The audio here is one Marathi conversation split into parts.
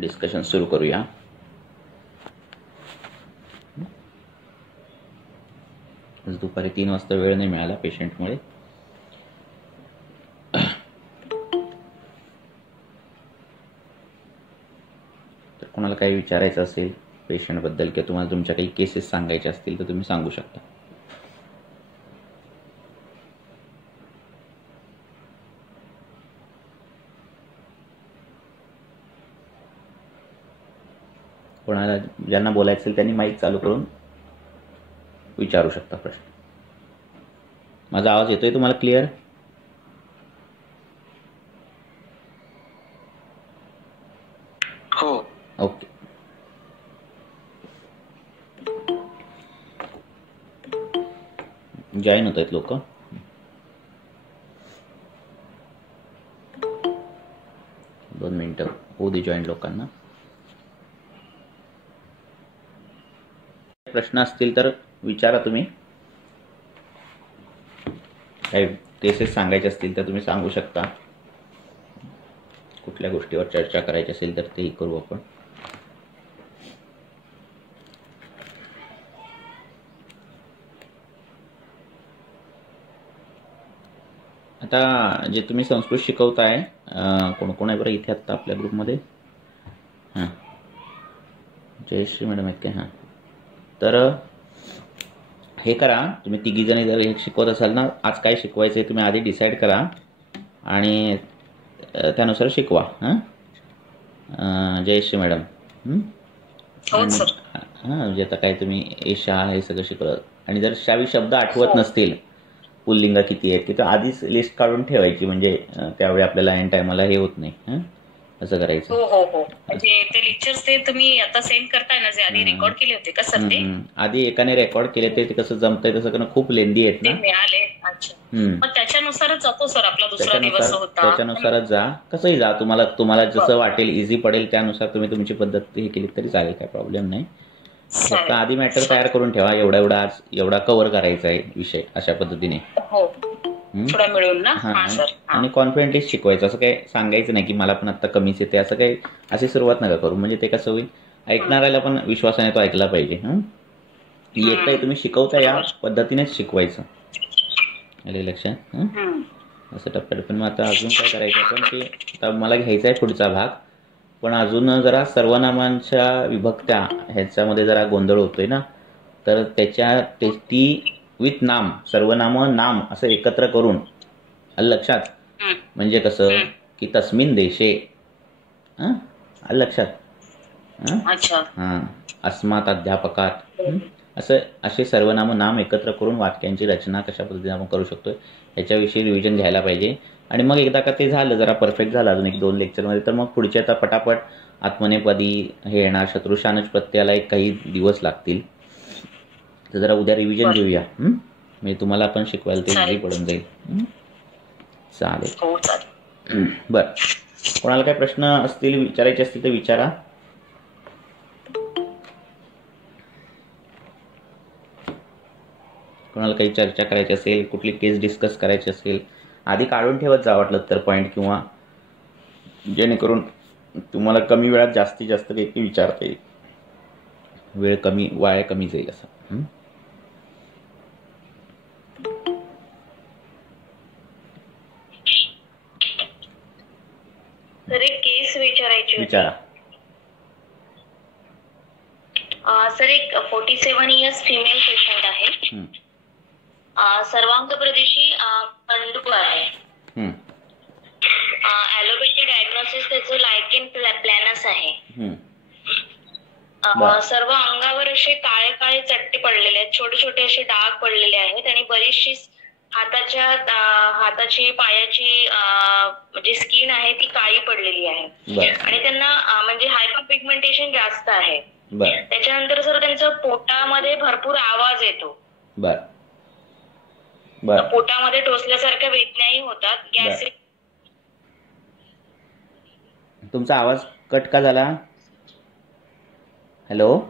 डिस्कशन सुरू करूया. आज दुपारी 3 वाजता वेळ नाही मिळाला पेशंटमुळे. तर कोणाला काही विचारायचं असेल पेशंटबद्दल किंवा तुम्हाला तुमच्या काही केसेस सांगायच्या असतील तर तुम्ही सांगू शकता. कोणाला ज्यांना बोलायचं असेल त्यांनी माईक चालू करून विचारू शकता प्रश्न. माझा आवाज येतोय तुम्हाला क्लिअर? हो. ओके. जॉईन होत आहेत लोक. दोन मिनिटं होऊ दे जॉईन लोकांना. प्रश्न असतील तर विचारा तुम्ही. काही केसेस सांगायचे असतील तर तुम्ही सांगू शकता. कुठल्या गोष्टीवर चर्चा करायची असेल तर तेही करू आपण. आता जे तुम्ही संस्कृत शिकवताय कोण कोण आहे बरं इथे आत्ता आपल्या ग्रुपमध्ये? हां, जयश्री मॅडम आहेत काय? हां, तर हे करा तुम्ही तिघीजणी जर हे शिकवत असाल ना, आज काय शिकवायचं आहे तुम्ही आधी डिसाईड करा आणि त्यानुसार शिकवा. हां, जयश्री मॅडम. हां, म्हणजे आता काय तुम्ही एशा हे सगळं शिकवलं आणि जर शावी शब्द आठवत नसतील, पुल्लिंग किती आहेत तिथं आधीच लिस्ट काढून ठेवायची, म्हणजे त्यावेळी आपल्याला एंड टायमाला हे होत नाही. असं करायचं. हो हो हो. म्हणजे ते लेक्चर्स ते तुम्ही आता सेंड करताय ना, जे आधी रेकॉर्ड केले होते का सर? ते आधी एकाने रेकॉर्ड केले ते कसं जमतंय तसं करणं खूप लेंदी आहेत ना. ते मिळाले. अच्छा, मग त्याच्यानुसारच जातो सर आपला दुसरा दिवस होता. त्याच्यानुसारच जा, कसंही जा, तुम्हाला जसं वाटेल इझी पडेल त्यानुसार तुम्ही तुमची पद्धत हे केली तरी चालेल, काय प्रॉब्लेम नाही. फक्त आधी मॅटर तयार करून ठेवा, एवढा आज एवढा कव्हर करायचा आहे विषय अशा पद्धतीने. हो, थोडा मिळून ना. आणि कॉन्फिडेंटली शिकवायचं. असं काही सांगायचं नाही की मला पण आता कमीच येते, असं काही अशी सुरुवात नका करू. म्हणजे ते कसं होईल, ऐकणाऱ्याला पण विश्वासाने तो ऐकला पाहिजे. येतंय तुम्ही शिकवता या पद्धतीनेच शिकवायचं. आले लक्षात? असं टप्प्याटप्प्याने. मग आता अजून काय करायचं आपण, की आता मला घ्यायचा आहे पुढचा भाग, पण अजून जरा सर्वनामांच्या विभक्त्या ह्याच्यामध्ये जरा गोंधळ होतोय ना, तर ती विथ नाम, सर्वनाम नाम असं एकत्र करून आलं लक्षात. म्हणजे कसं की तस्मिन देशे, आलं लक्षात. अस्मात अध्यापकात, असे सर्वनाम नाम एकत्र करून वाक्यांची रचना कशा पद्धतीने आपण करू शकतो याच्याविषयी रिव्हिजन घ्यायला पाहिजे. आणि मग एकदा का ते झालं, जरा परफेक्ट झालं अजून 1-2 लेक्चरमध्ये, तर मग पुढचे आता पटापट आत्मनेपदी हे येणार. शत्रुशानच प्रत्ययाला काही दिवस लागतील, तर जरा उद्या रिव्हिजन घेऊया. म्हणजे तुम्हाला पण शिकवायला ते इझी पडून जाईल. चालेल. बरं, कोणाला काही प्रश्न असतील विचारायचे असतील तर विचारा. कोणाला काही चर्चा करायची असेल, कुठली केस डिस्कस करायची असेल, आधी काढून ठेवत जा वाटलं तर पॉईंट, किंवा जेणेकरून तुम्हाला कमी वेळात जास्तीत जास्त काही विचारता येईल. वेळ कमी, वाया कमी जाईल असं. सर एक केस विचारायची होती. विचारा. सर एक 47 इयर्स फिमेल पेशंट आहे. सर्वांग प्रदेशी कंदुक आहे. ॲलोपॅथी डायग्नोसिस त्याचं लायकेन प्लॅनस आहे. सर्व अंगावर असे काळे काळे चट्टे पडलेले आहेत, छोटे छोटे असे डाग पडलेले आहेत आणि बरीचशी हाताची पायाची जी स्किन आहे ती काळी पडलेली आहे. आणि त्यांना म्हणजे हायपर पिगमेंटेशन जास्त आहे. त्याच्यानंतर सर त्यांच्या पोटामध्ये भरपूर आवाज येतो. पोटामध्ये टोचल्यासारख्या वेदनाही होतात. गॅस्ट्रिक. तुमचा आवाज कट का झाला? हॅलो,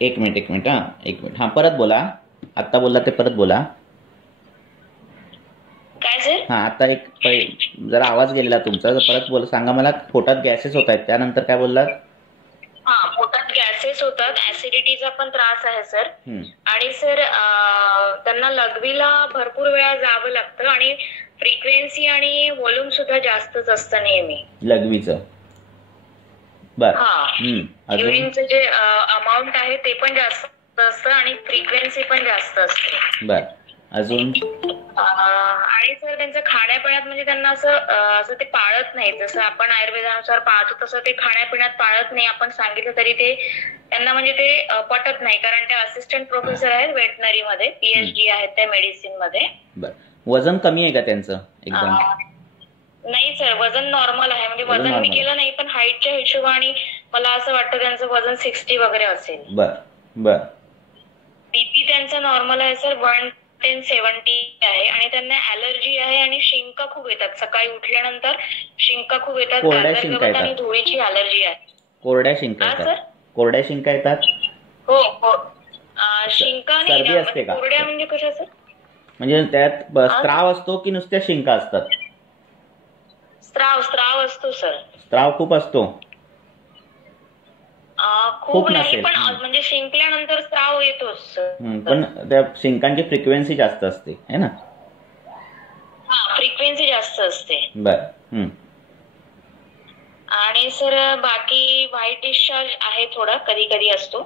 एक मिनिट. हां, परत बोला. आत्ता बोलला ते परत बोला. काय सर? हा आता एक जरा आवाज गेलेला तुमचा, परत सांगा मला. पोटात गॅसेस होत आहेत, त्यानंतर काय बोललात? हा, पोटात गॅसेस होतात, ऍसिडिटीचा पण त्रास आहे सर. आणि सर त्यांना लघवीला भरपूर वेळा जावं लागतं आणि फ्रिक्वेन्सी आणि व्हॉल्यूम सुद्धा जास्तच असतं नेहमी लघवीचं. बर. युरिनचं जे अमाऊंट आहे ते पण जास्त असतं आणि फ्रिक्वेन्सी पण जास्त असते. बर. अजून? आणि सर त्यांचं खाण्यापिण्यात म्हणजे त्यांना असं ते पाळत नाही, जसं आपण आयुर्वेदानुसार पाळतो तसं ते खाण्यापिण्यात पाळत नाही. आपण सांगितलं तरी ते त्यांना म्हणजे ते पटत नाही, कारण ते असिस्टंट प्रोफेसर आहेत वेटनरी मध्ये, PhD आहेत त्या मेडिसिन मध्ये. वजन कमी आहे का त्यांचं एकदम? नाही सर, वजन नॉर्मल आहे. म्हणजे वजन मी केलं नाही, पण हाईटच्या हिशोबाने मला असं वाटतं त्यांचं वजन 60 वगैरे असेल. बर बर. बीपी त्यांचं नॉर्मल आहे सर, 110/70 आहे. आणि त्यांना ॲलर्जी आहे आणि शिंका खूप येतात, सकाळी उठल्यानंतर शिंका खूप येतात. गाजर आणि धुळीची ॲलर्जी आहे. कोरड्या शिंका येतात? कोरड्या शिंका येतात? हो हो. शिंका नाही, कोरड्या म्हणजे कशा सर? म्हणजे त्यात स्त्राव असतो की नुसत्या शिंका असतात? स्त्राव असतो सर. स्त्राव खूप असतो? खूप नाही, पण म्हणजे शिंकल्यानंतर स्त्राव येतोच. पण त्या शिंकांची फ्रिक्वेन्सी जास्त असते है ना? हा, फ्रिक्वेन्सी जास्त असते. बर. आणि सर बाकी व्हाईट डिस्चार्ज आहे थोडा, कधी कधी असतो.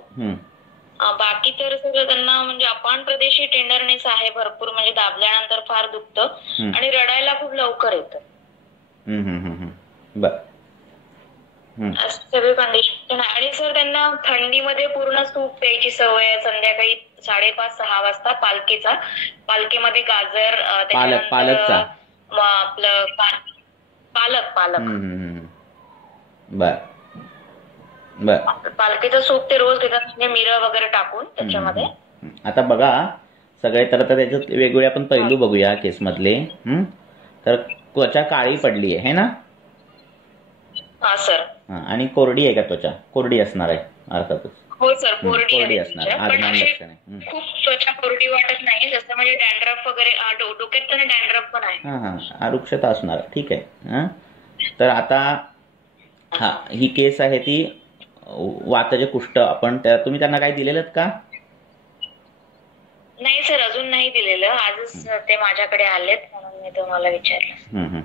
बाकी तर सगळं त्यांना म्हणजे अपान प्रदेशी टेंडरनेस आहे भरपूर, म्हणजे दाबल्यानंतर फार दुखतं आणि रडायला खूप लवकर येतं. सगळे कंडिशन. आणि सर त्यांना थंडीमध्ये पूर्ण सूप प्यायची सवय आहे, संध्याकाळी 5:30-6 वाजता पालखीमध्ये गाजर, पालकचा आपलं पालक. बर बर. पालखीचं सूप ते रोज देतात, म्हणजे मिरं वगैरे टाकून त्याच्यामध्ये. आता बघा सगळे, तर आता त्याच्यात वेगवेगळे आपण पैलू बघूया केस मधले. तर त्वचा काळी पडली आहे ना? हा सर. आणि कोरडी आहे का त्वचा? कोरडी असणार आहे अर्थातच. हो सर, कोरडी असणार. आगमन लक्षण आहे. खूप त्वचा कोरडी वाटत नाही, जसं म्हणजे डॅन्ड्रफ वगैरे, डोक्यात पण डॅन्ड्रफ पण आहे. आरुक्षता असणार. ठीक आहे. तर आता ही केस आहे ती वाताचे कुष्ठ. आपण तुम्ही त्यांना काही दिलेलं का? नाही सर, अजून नाही दिलेलं. आजच ते माझ्याकडे आलेत म्हणून मी तुम्हाला विचारलं.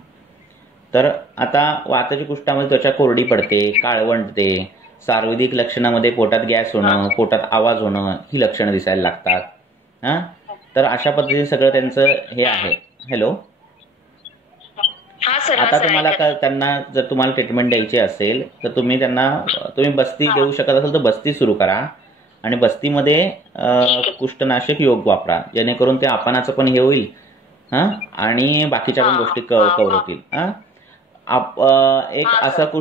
तर आता वाताच्या कुष्ठामध्ये त्वचा कोरडी पडते, काळवंटते, सार्वधिक लक्षणामध्ये पोटात गॅस होणं, पोटात आवाज होणं, ही लक्षणं दिसायला लागतात. तर अशा पद्धतीने सगळं त्यांचं हे आहे. हॅलो. आता तुम्हाला त्यांना जर तुम्हाला ट्रीटमेंट द्यायची असेल तर तुम्ही बस्ती देऊ शकत असाल तर बस्ती सुरू करा आणि बस्तीमध्ये कुष्ठनाशक योग वापरा, जेणेकरून ते आपणाचं पण हे होईल आणि बाकीच्या पण गोष्टी कव्हर होतील. एक असं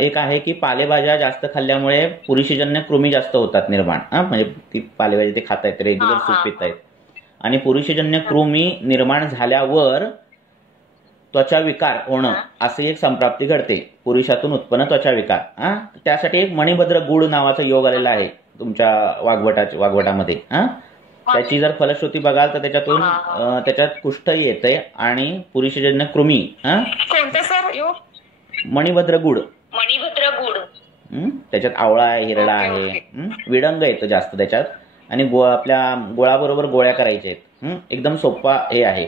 एक आहे की पालेभाज्या जास्त खाल्ल्यामुळे पुरुषजन्य कृमी जास्त होतात निर्माण. म्हणजे ती पालेभाजी ते खात आहेत, रेग्युलर सूप पित आहेत, आणि पुरुषजन्य कृमी निर्माण झाल्यावर त्वचा विकार होणं असे एक संप्राप्ती घडते. पुरुषातून उत्पन्न त्वचा विकार. त्यासाठी एक मणिभद्र गुड नावाचा योग आलेला आहे तुमच्या वागवटामध्ये. त्याची जर फलश्रुती बघाल तर त्याच्यात कुष्ठ येते आणि पुरुषजन्य कृमी. कोणतं सर योग? मणिभद्र गुड. त्याच्यात आवळा आहे, हिरडा आहे, विडंग येतं जास्त त्याच्यात, आणि आपल्या गोळाबरोबर गोळ्या करायच्या आहेत. एकदम सोपा हे आहे.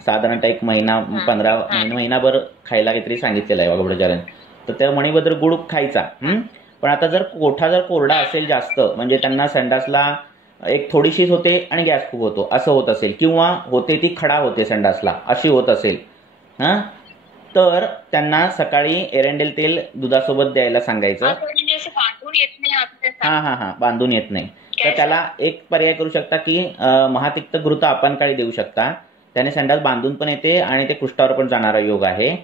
साधारणतः 1 महिना 15 महिनाभर खायला काहीतरी सांगितलेलं आहे वाघोबडाचार्याने. तर त्या मणिभद्र गुड खायचा. पण आता जर कोठा कोरडा असेल जास्त, म्हणजे त्यांना संडासला एक थोडीशीच होते आणि गॅस खूप होतो असं होत असेल, किंवा होते ती खडा होते संडासला अशी होत असेल, तर त्यांना सकाळी एरंडेल तेल दुधासोबत द्यायला सांगायचं. बांधून येत नाही तर त्याला एक पर्याय करू शकता की महातिक्त घृत आपण काळी देऊ शकता. त्याने संडास बांधून पण येते आणि ते कुष्ठावर पण जाणारा योग आहे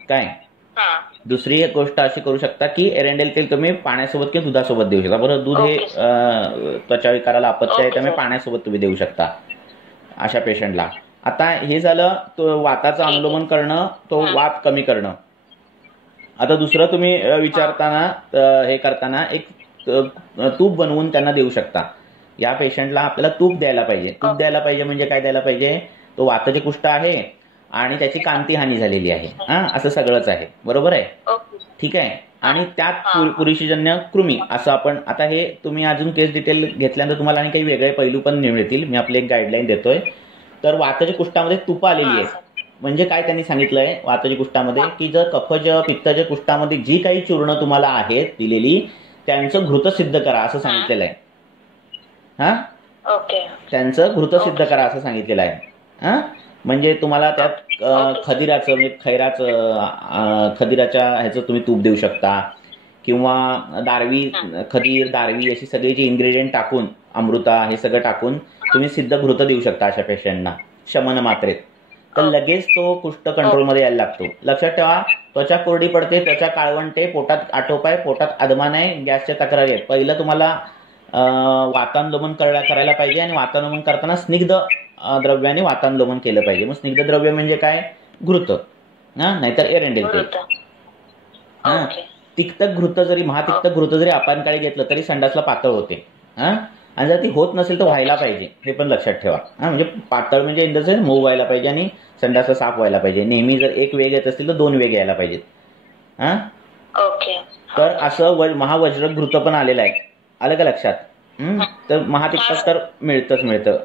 काय. दुसरी एक गोष्ट अशी करू शकता की एरंडेल तेल तुम्ही पाण्यासोबत किंवा दुधासोबत देऊ शकता. बरोबर, दूध हे त्वचा विकाराला अपत्य आहे, त्यामुळे पाण्यासोबत तुम्ही देऊ शकता अशा पेशंटला. आता हे झालं तो वाताचं अनुलोमन करणं, तो वात कमी करणं. आता दुसरं तुम्ही विचारताना हे करताना एक तूप बनवून त्यांना देऊ शकता. या पेशंटला आपल्याला तूप द्यायला पाहिजे. तूप द्यायला पाहिजे म्हणजे काय द्यायला पाहिजे? तो वाताचे कुष्ठ आहे आणि त्याची कांती हानी झालेली आहे. असं सगळंच आहे. बरोबर आहे. ठीक आहे. आणि त्यात पुरुषजन्य कृमी असं आपण आता हे तुम्ही अजून केस डिटेल घेतल्यानंतर तुम्हाला आणि काही वेगळे पैलू पण मिळतील. मी आपली एक गाईडलाईन देतोय. तर वातज कुष्ठामध्ये तुप आलेली आहे. म्हणजे काय त्यांनी सांगितलंय वातज कुष्ठामध्ये की जर कफज पित्तज कुष्ठामध्ये जी काही चूर्ण तुम्हाला आहेत दिलेली त्यांचं घृत सिद्ध करा असं सांगितलेलं आहे. त्यांचं घृत सिद्ध करा असं सांगितलेलं आहे. म्हणजे तुम्हाला त्यात खदिराचं म्हणजे खदिराच्या ह्याचं तुम्ही तूप देऊ शकता किंवा दारवी खदीर दारवी अशी सगळी जी इन्ग्रेडियंट टाकून अमृता हे सगळं टाकून तुम्ही सिद्ध घृत देऊ शकता अशा पेशंटना शमन मात्रेत. तर लगेच तो कुष्ठ कंट्रोलमध्ये यायला लागतो. लक्षात ठेवा त्वचा कोरडी पडते, त्वचा काळवंटे, पोटात आटोप आहे, पोटात अदमान आहे, गॅसच्या तक्रारी आहेत. पहिलं तुम्हाला वातानुलोमन करायला पाहिजे आणि वातानुलोमन करताना स्निग्ध द्रव्याने वातानुलोमन केलं पाहिजे. मग स्निग्ध द्रव्य म्हणजे काय? घृत नाहीतर एरंडेल तेल. तिक्त घृत जरी महातिक्त घृत जरी आपण काळी घेतलं तरी संडासला पातळ होते. आणि जर ती होत नसेल तर व्हायला पाहिजे हे पण लक्षात ठेवा. म्हणजे पातळ म्हणजे इन द सेन्स मऊ व्हायला पाहिजे आणि संडासला साफ व्हायला पाहिजे. नेहमी जर एक वेग येत असतील तर 2 वेग यायला पाहिजेत. तर असं महावज्र घृत पण आलेलं आहे. आलं का लक्षात? तर महातिक्तात तर मिळतं.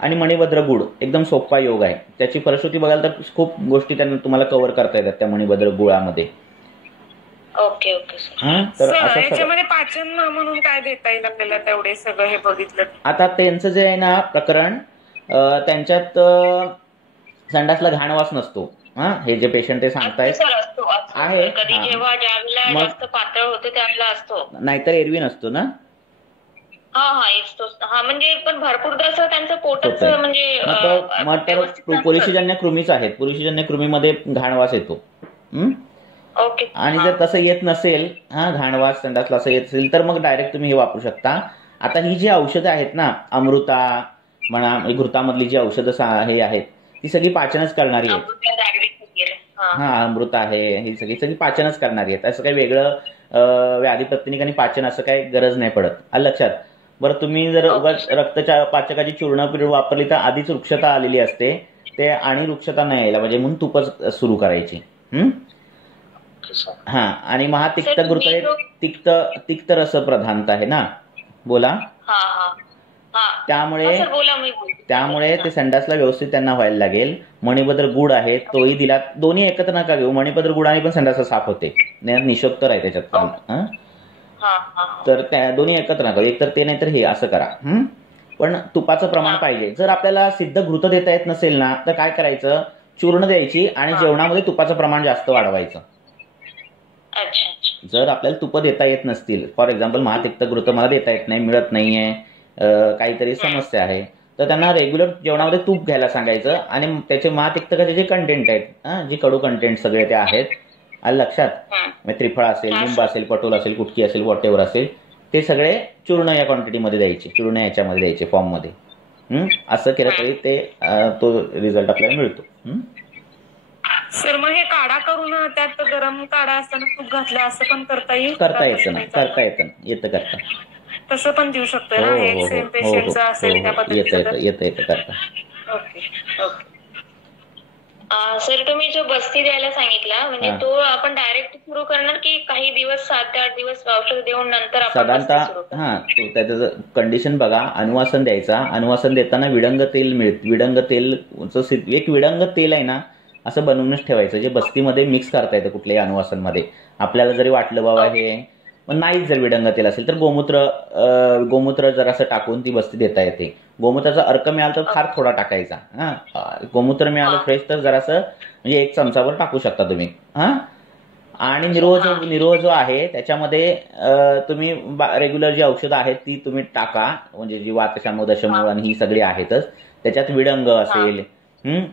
आणि मणिभद्र गुड एकदम सोपा योग आहे. त्याची फलश्रुती बघाल तर खूप गोष्टी त्यांना तुम्हाला कव्हर करता येतात त्या मणिभद्र गुळामध्ये. तर याच्यामध्ये पाचन म्हणून काय देता येईल आपल्याला तेवढे सगळं हे बघितलं. आता त्यांचं जे आहे ना प्रकरण त्यांच्यात संडासला घाणवास नसतो. हे जे पेशंट ते सांगतायत आहे जास्त पातळ होते त्यावेळेला असतो नाहीतर एरवी नसतो ना. म्हणजे पण भरपूर त्यांचं पोटच म्हणजे पुरुषजन्य कृमीच आहेत. पुरुषजन्य कृमीमध्ये घाणवास येतो. आणि जर तसं येत नसेल घाणवास संडासला असं येत असेल तर मग डायरेक्ट तुम्ही हे वापरू शकता. आता ही जी औषधं आहेत ना अमृता म्हणा घृतामधली जी औषधं हे आहेत ती सगळी पाचनच करणारी आहेत. अमृता आहे ही सगळी पाचनच करणारी आहेत. असं काही वेगळं व्याधी प्रतिनिक आणि पाचन असं काही गरज नाही पडत. लक्षात. बरं तुम्ही जर रक्तच्या पाचकाची चूर्ण वापरली तर आधीच वृक्षता आलेली असते ते आणि वृक्षता नाही यायला म्हणजे म्हणून तुपच सुरू करायची. आणि महातिक्त घृत तिक्त रस प्रधानता आहे ना. बोला. त्यामुळे ते संडासला व्यवस्थित त्यांना व्हायला लागेल. मणिभद्र गुड आहे तोही दिला. दोन्ही एकत्र नका घेऊ. मणिभद्र गुडाने पण संडास साफ होते. निशोक्तर आहे त्याच्यात. तर त्या दोन्ही एकत्र नका. एक तर ते नाही तर हे असं करा. पण तुपाचं प्रमाण पाहिजे. जर आपल्याला सिद्ध घृत देता येत नसेल ना तर काय करायचं चूर्ण द्यायची आणि जेवणामध्ये तुपाचं प्रमाण जास्त वाढवायचं. जर आपल्याला तुप देता येत नसतील फॉर एक्झाम्पल महातिक्त घृत मला देता येत नाही मिळत नाहीये काहीतरी समस्या आहे तर त्यांना रेग्युलर जेवणामध्ये तूप घ्यायला सांगायचं आणि त्याचे महातिक्तकाचे जे कंटेंट आहेत जे कडू कंटेंट सगळे ते आहेत लक्षात. त्रिफळ असेल लिंब असेल पटोल असेल कुटकी असेल वॉटेवर असेल ते सगळे चूर्ण या क्वांटिटीमध्ये द्यायचे. चूर्ण याच्यामध्ये द्यायचे फॉर्ममध्ये. असं केलं तरी ते तो रिझल्ट आपल्याला मिळतो. सर मग हे काढा करून त्यात गरम काढा असताना तूप घातलं असं पण करता येईल. करता येतं करता तसं पण देऊ शकतो ना. येतं करता. सर तुम्ही जो बस्ती द्यायला सांगितला म्हणजे तो आपण डायरेक्ट सुरू करणार की काही दिवस 7 ते 8 दिवस औषध देऊन नंतर साधारणतः त्याचं कंडिशन बघा. अनुवासन द्यायचा. अनुवासन देताना विडंग तेल मिळतं. विडंग तेल एक विडंग तेल आहे ना असं बनवूनच ठेवायचं जे बस्तीमध्ये मिक्स करता येतं कुठल्याही अनुवासनमध्ये. आपल्याला जरी वाटलं बाबा हे पण नाहीच जर विडंग तेल असेल तर गोमूत्र जरासं टाकून ती बस्ती देता येते. गोमूत्राचा अर्क मिळाला तर फार थोडा टाकायचा. गोमूत्र मिळालं फ्रेश तर जरासं म्हणजे 1 चमचावर टाकू शकता तुम्ही. आणि निरोह जो आहे त्याच्यामध्ये तुम्ही रेग्युलर जी औषधं आहेत ती तुम्ही टाका. म्हणजे जी वातशामक दशमूळ आणि ही सगळी आहेतच. त्याच्यात विडंग असेल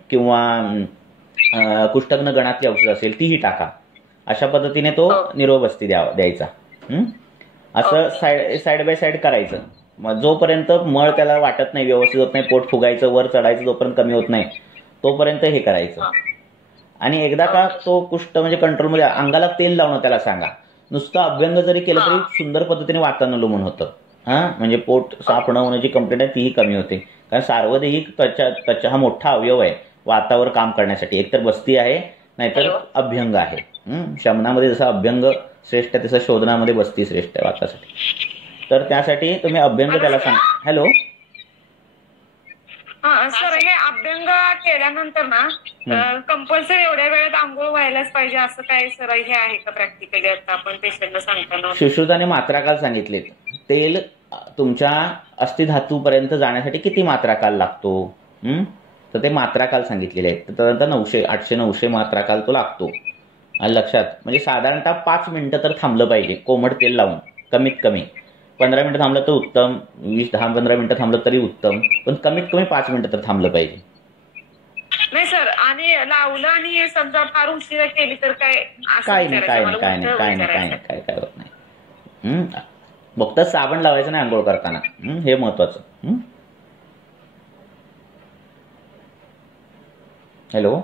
किंवा कुष्ठग्न गणातली औषध असेल तीही टाका. अशा पद्धतीने तो निरोह बस्ती द्यायचा. असं साईड बाय साईड करायचं. मग जोपर्यंत मळ त्याला वाटत नाही व्यवस्थित होत नाही पोट फुगायचं वर चढायचं जोपर्यंत कमी होत नाही तोपर्यंत हे करायचं. आणि एकदा का तो कुष्ठ म्हणजे कंट्रोलमध्ये अंगाला तेल लावणं त्याला सांगा. नुसतं अभ्यंग जरी केलं तरी सुंदर पद्धतीने वातानुलोमन होतं. म्हणजे पोट साफ होणं जी कंप्लेंट आहे तीही कमी होते. कारण सार्वदेहिक त्वचा हा मोठा अवयव आहे. वातावर काम करण्यासाठी. एकतर बस्ती आहे नाहीतर अभ्यंग आहे. शमनामध्ये जसं अभ्यंग श्रेष्ठ आहे तसं शोधनामध्ये बस्ती श्रेष्ठ आहे वातासाठी. तर त्यासाठी तुम्ही अभ्यंग त्याला सांग. हॅलो सर, हे अभ्यंग केल्यानंतर ना कंपल्सरी एवढ्या वेळेत आंघोळ व्हायलाच पाहिजे असं काय सर हे आहे का प्रॅक्टिकली? आता आपण पेशंटला सांगताना सुश्रुताने मात्राकाल सांगितलेत. तेल तुमच्या अस्थिधातूपर्यंत जाण्यासाठी किती मात्राकाल लागतो, तर ते मात्राकाल सांगितलेले आहेत. त्यानंतर 900, 800, 900 मात्राकाल तो लागतो. लक्षात. म्हणजे साधारणतः 5 मिनिटं तर थांबलं पाहिजे कोमट तेल लावून, कमीत कमी. 15 मिनिटं थांबलं तर उत्तम, 10-15 मिनिटं थांबलं तरी उत्तम, पण कमीत कमी 5 मिनिटं तर थांबलं पाहिजे. नाही सर, आणि लावलं आणि समजा फार उशिरा केली तर काय काय होत नाही. फक्त साबण लावायचं नाही आंघोळ करताना, हे महत्वाचं. हॅलो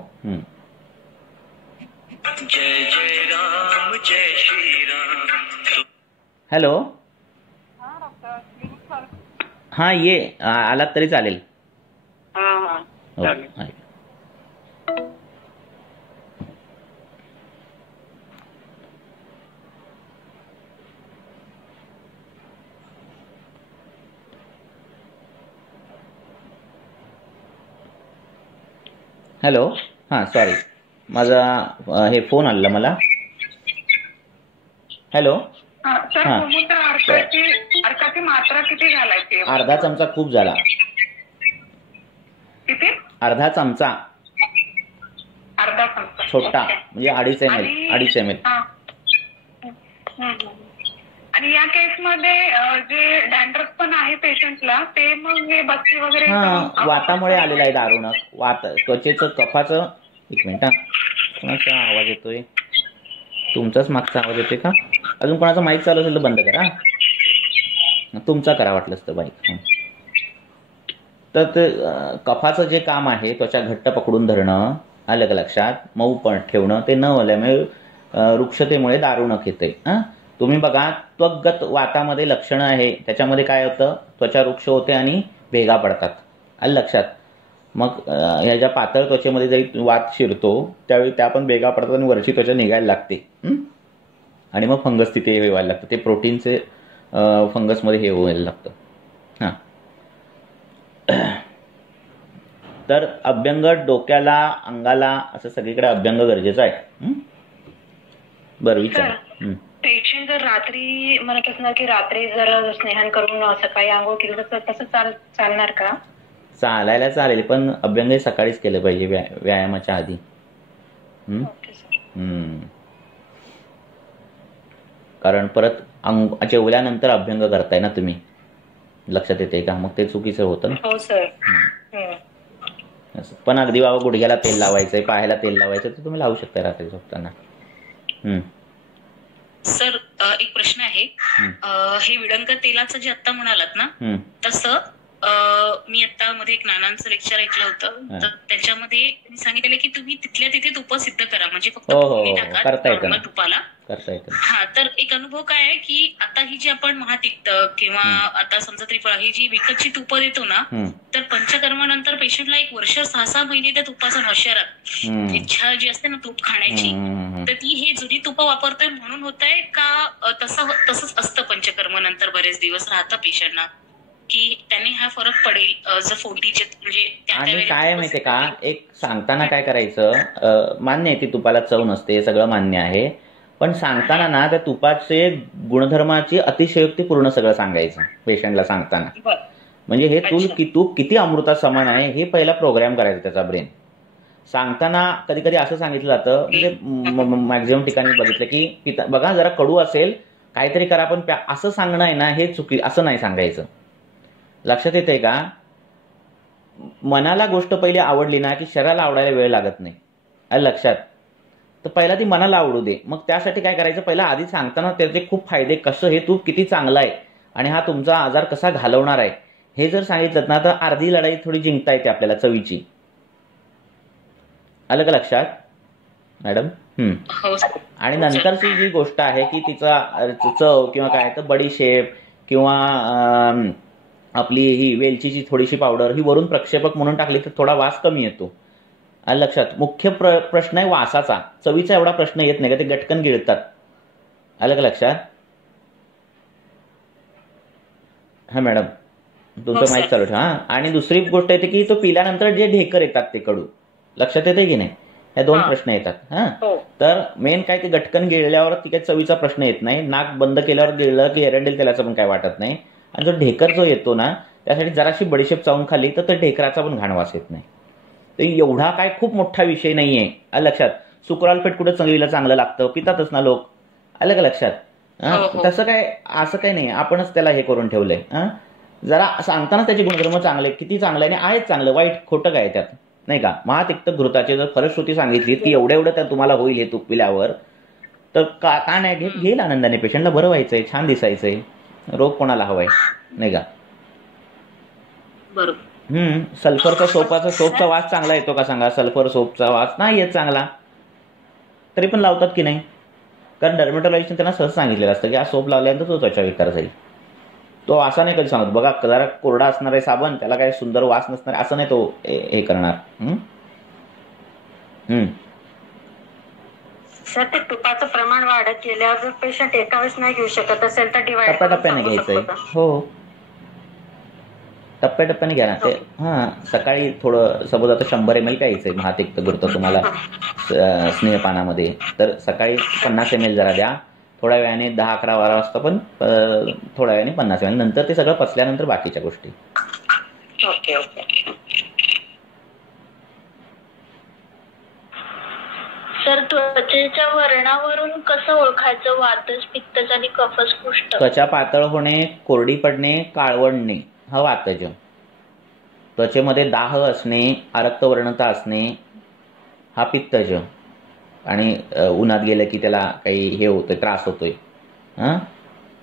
जय जय राम जय श्री राम. हॅलो हा ये आलात तरी चालेल. हॅलो हां सॉरी, माझा हे फोन आलेला मला. हॅलो अर्काची मात्रा किती घालायची? अर्धा चमचा खूप झाला. किती? अर्धा चमचा. अर्धा चमचा छोटा म्हणजे 2.5 ml. आणि या केस मध्ये जे डॅन्ड्रफ पण आहे पेशंटला, ते मग हे बस्ती वगैरे वातामुळे आलेलं आहे दारुणक. वात त्वचेचं कफाचं. एक मिनिट, कोणाचा आवाज येतोय? तुमचाच मागचा आवाज येतोय का? अजून कोणाचा माईक चालू असेल तर बंद करा. तुमचा करा वाटलंच तर बाईक. तर ते कफाचं जे काम आहे त्वचा घट्ट पकडून धरणं, आलं का लक्षात, मऊ पण ठेवणं, ते न होल्यामुळे वृक्षतेमुळे दारुणक येते. तुम्ही बघा, त्वगत वातामध्ये लक्षणं आहे, त्याच्यामध्ये काय होतं, त्वचा वृक्ष होते आणि भेगा पडतात. आलं लक्षात. मग ह्या ज्या पातळ त्वचेमध्ये जरी वात शिरतो त्यावेळी त्या पण भेगा पडतात आणि वरची त्वचा निघायला लागते आणि मग फंगस तिथे व्हायला लागतं. ते प्रोटीनचे फंगसमध्ये हे व्हायला लागतं. हां, तर अभ्यंग डोक्याला, अंगाला, असं सगळीकडे अभ्यंग गरजेचं आहे. बरं विचार. पेशंट जर रात्री म्हणत असणार की रात्री जर स्नेहन करून सकाळी आंघोळ केलं तर तसं चालणार का? चालायला चालेल, पण अभ्यंग सकाळीच केलं पाहिजे व्यायामाच्या आधी. कारण परत जेवल्यानंतर अभ्यंग करताय ना तुम्ही, लक्षात येते का? मग ते चुकीचं होतं ना. हो सर. पण अगदी बाबा गुडघ्याला तेल लावायचंय, पायाला तेल लावायचं, तर तुम्ही लावू शकता रात्री झोपताना. सर एक प्रश्न आहे. हे विडंग तेलाचं जे आता म्हणालात ना, तसं मी आता मध्ये एक नानांचं लेक्चर ऐकलं होतं, तर त्याच्यामध्ये मी सांगितलेलं की तुम्ही तिथल्या तिथे तुप सिद्ध करा, म्हणजे फक्त तुपाला करता येतं. हा, तर एक अनुभव काय आहे की आता ही जी आपण महातिक्त किंवा आता समजा त्रिफळा ही जी विकतची तुपं देतो ना, तर पंचकर्मानंतर पेशंटला 1 वर्ष 6-6 महिने त्या तुपाचा नशा राहत. इच्छा जी असते ना तूप खाण्याची, तर ती हे जुनी तुपं वापरतोय म्हणून होत आहे का तसंच असतं पंचकर्मानंतर बरेच दिवस राहतं पेशंटना, की त्यांनी हा फरक पडेल जर 40 म्हणजे? आणि काय माहितीये का, एक सांगताना काय करायचं, मान्य आहे ती तुपाला चव नसते, सगळं मान्य आहे, पण सांगताना ना त्या तुपाचे गुणधर्माची अतिशयोक्तीपूर्ण सगळं सांगायचं पेशंटला सांगताना. म्हणजे हे तूप किती अमृता समान आहे हे पहिला प्रोग्राम करायचा त्याचा ब्रेन. सांगताना कधी कधी असं सांगितलं जातं, म्हणजे मॅक्झिमम ठिकाणी बघितलं की बघा जरा कडू असेल काहीतरी करा, पण असं सांगणं आहे ना हे असं नाही सांगायचं. लक्षात येते का? मनाला गोष्ट पहिली आवडली ना की शरीराला आवडायला वेळ लागत नाही. लक्षात. तर पहिला ती मनाला आवडू दे, मग त्यासाठी काय करायचं, पहिला आधी सांगताना त्याचे खूप फायदे, कसं हे तूप किती चांगलं आहे आणि हा तुमचा आजार कसा घालवणार आहे हे जर सांगितलं ना, तर अर्धी लढाई थोडी जिंकता येते आपल्याला चवीची. आलं का लक्षात मॅडम? आणि नंतरची जी गोष्ट आहे की तिचा चव किंवा काय, तर बडीशेप किंवा आपली ही वेलचीची थोडीशी पावडर ही वरून प्रक्षेपक म्हणून टाकली तर थोडा वास कमी येतो. आलं लक्षात. मुख्य प्रश्न आहे वासाचा. चवीचा एवढा प्रश्न येत नाही का, ते गटकन गिळतात. आलं का लक्षात? हा मॅडम, तुमचं माईक चालू ठेवा. आणि दुसरी गोष्ट येते की तो पिल्यानंतर जे ढेकर येतात ते कडू, लक्षात येते की नाही? हे दोन प्रश्न येतात. तर मेन काय, ते गटकन गिळल्यावर ती काही चवीचा प्रश्न येत नाही. नाक बंद केल्यावर गिळलं की एरंडेल त्यालाचं पण काय वाटत नाही. आणि जो ढेकर जो येतो ना, त्यासाठी जराशी बडीशेप चावून खाली तर ढेकराचा पण घाण वास येत नाही. तर एवढा काय खूप मोठा विषय नाहीये. आलं लक्षात? सुकरालपेट कुठं चवीला चांगलं लागतं, पितातच ना लोक. आलं का लक्षात? तसं काय असं काही नाही, आपणच त्याला हे करून ठेवलंय. जरा सांगताना त्याचे गुणधर्म चांगले, किती चांगले आणि आहेत चांगलं, वाईट खोटं काय त्यात नाही का. महातिक्त घृताची जर फलश्रुती सांगितली की एवढं एवढं त्या तुम्हाला होईल हे तूप पिल्यावर, तर का नाही घेईल आनंदाने. पेशंटला बरं व्हायचंय, छान दिसायचंय, रोग कोणाला हवाय नाही का. सल्फरचा सोपचा वास चांगला येतो का सांगा? सल्फर सोपचा वास नाही येत चांगला, तरी पण लावतात की नाही? कारण डर्मेटॉलॉजिस्टने त्यांना सहज सांगितलेलं असतं की हा सोप लावल्यानंतर तो त्वचा विकार जाईल. तो असा नाही कधी सांगत, बघा जरा कोरडा असणार आहे साबण, त्याला काही सुंदर वास नसणार, असं नाही तो हे करणार. सर, ते तुपाचं प्रमाण वाढत गेल्यावर जर पेशंट एका वेळेस नाही घेऊ शकत असेल तर डिवाइड टप्प्याटप्प्याने घ्यायचंय. हो, टप्प्याटप्प्याने घ्या ना ते. सकाळी थोडं, सपोज आता 100 ml प्यायचंय महातिक्त घृत तुम्हाला स्नेहपानामध्ये, तर सकाळी 50 ml जरा द्या. थोड्या वेळाने 10-11-12 वाजता पण थोड्या वेळाने 50 ml. नंतर ते सगळं पचल्यानंतर बाकीच्या गोष्टी. Okay okay. सर, त्वचेच्या वर्णावरून कसं ओळखायचं वातज, पित्तज आणि कफस्पृष्ट? त्वचा पातळ होणे, कोरडी पडणे, काळवडणे हा वातज. त्वचेमध्ये दाह असणे, आरक्तवर्णता असणे हा पित्तज. आणि उन्हात गेलं की त्याला काही हे होतोय, त्रास होतोय.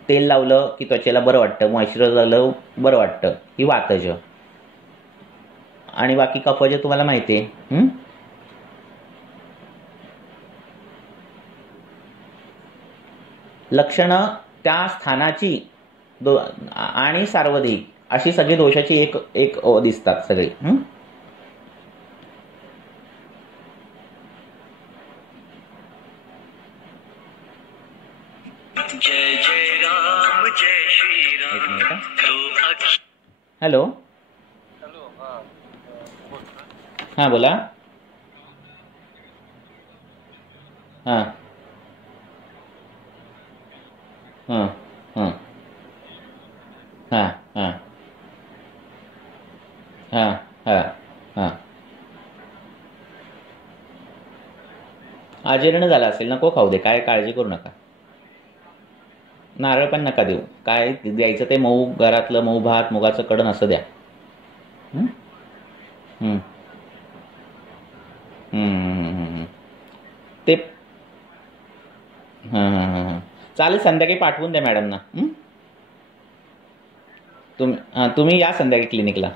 तेल लावलं की त्वचेला बरं वाटतं, मॉइश्चरायझर लावलं बरं वाटतं, ही वातज. आणि बाकी कफज तुम्हाला माहिती आहे. लक्षणं त्या स्थानाची आणि सार्वधिक अशी सगळी दोषाची एक दिसतात सगळी. जय जय राम जय श्री राम. हॅलो. हां बोला. हां हां हां हां हां हां हां हां अजीर्ण झाला असेल, नको खाऊ दे, काय काळजी करू नका. नारळ पण नका देऊ. काय द्यायचं ते मऊ, घरातलं मऊ भात, मुगाचं कडण असं द्या. ते चालेल, संध्याकाळी पाठवून द्या मॅडमना. तुम्ही या संध्याकाळी क्लिनिकला.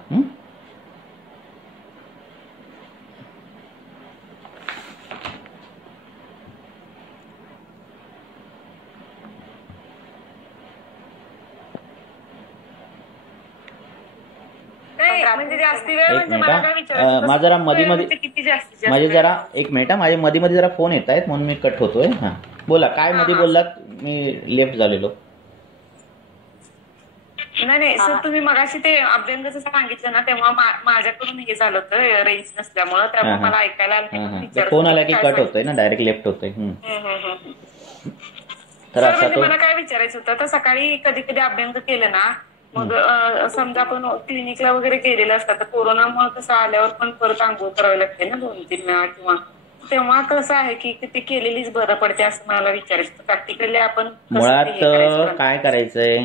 म्हणजे जास्ती वेळ एक म्हणजे मिनिट मला काय विचारायचं, माझा जरा मध्ये किती जास्तीत माझे जरा एक मिनिट, माझ्या मध्ये जरा फोन येत आहेत म्हणून मी कट होतोय. बोला, काय मध्ये बोललात? मी लेफ्ट झालेलो. नाही सर, तुम्ही मगाशी ते अभ्यंगाचं सांगितलं ना, तेव्हा माझ्याकडून हे झालं होतं रेंज नसल्यामुळे, त्यामुळे मला ऐकायला आलं. फोन आला की कट होतोय ना, डायरेक्ट लेफ्ट होतोय. तर असं मला काय विचारायचं होतं, तर सकाळी कधी कधी अभ्यंग केलं ना, मग समजा आपण क्लिनिकला वगैरे केलेलं असतं, तर कोरोनामुळे कसं आल्यावर पण परत आंघोळ करावी लागते ना 2-3 वेळा, किंवा तेव्हा कसं आहे की ते केलेलीच बरं पडते असं मला विचारायचं. प्रॅक्टिकली आपण मुळात काय करायचंय,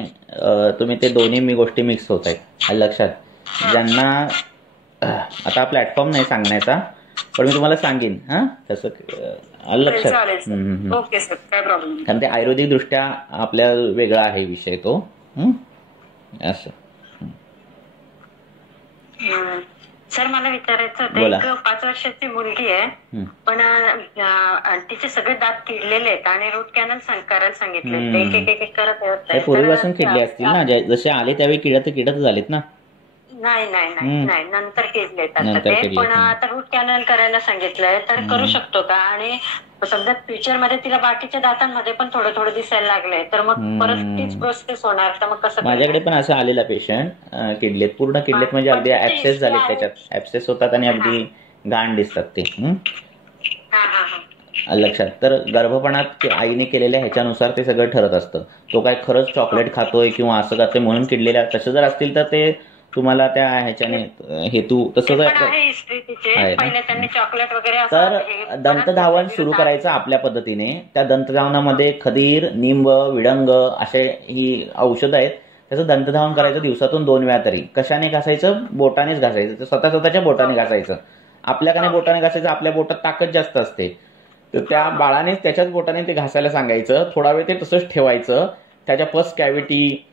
तुम्ही ते दोन्ही गोष्टी मिक्स होत आहेत लक्षात. ज्यांना आता प्लॅटफॉर्म नाही सांगण्याचा, पण मी तुम्हाला सांगेन तसं लक्षात. ओके सर, काय प्रॉब्लेम. कारण ते आयुर्वेदिक दृष्ट्या आपल्या वेगळा आहे विषय तो. असं सर, मला विचारायचं होतं, एक 5 वर्षाची मुलगी आहे, पण तिचे सगळे दात किडलेले आहेत आणि रूट कॅनल करायला सांगितले. एक करत पूर्वीपासून किडले असतील ना, जसे आले त्यावेळी किडत झालेत ना. नाही नंतर केलेत आता ते, पण आता रूट कॅनल करायला सांगितलंय तर करू शकतो का? आणि समजा फ्युचर मध्ये तिला बाकीच्या दातांमध्ये पण थोडं थोडं दिसायला लागलंय तर मग परत तीच प्रोसेस होणार, तर मग कसं? माझ्याकडे पण असं आलेला पेशंट, किडलेत, पूर्ण किडलेत, म्हणजे अगदी ऍब्सेस झाले, त्याच्यात ऍब्सेस होतात आणि अगदी घाण दिसतात ते. लक्षात. तर गर्भपणात आईने केलेल्या ह्याच्यानुसार ते सगळं ठरत असतं. तो काय खरंच चॉकलेट खातोय किंवा असं खातोय म्हणून किडलेल्या, तसं जर असतील तर ते तुम्हाला त्या ह्याच्याने हेतू तसं आहे. तर दंतधावन सुरू करायचं आपल्या पद्धतीने. त्या दंतधावनामध्ये खदीर, निंब, विडंग असे ही औषधं आहेत. त्याचं दंतधावन करायचं दिवसातून 2 वेळा तरी. कशाने घासायचं? बोटानेच घासायचं. स्वतःच्या बोटाने घासायचं. आपल्याकडे बोटाने घासायचं, आपल्या बोटात ताकद जास्त असते, तर त्या बाळानेच त्याच्याच बोटाने ते घासायला सांगायचं. थोडा वेळ ते तसंच ठेवायचं. त्याच्या पस कॅव्हिटी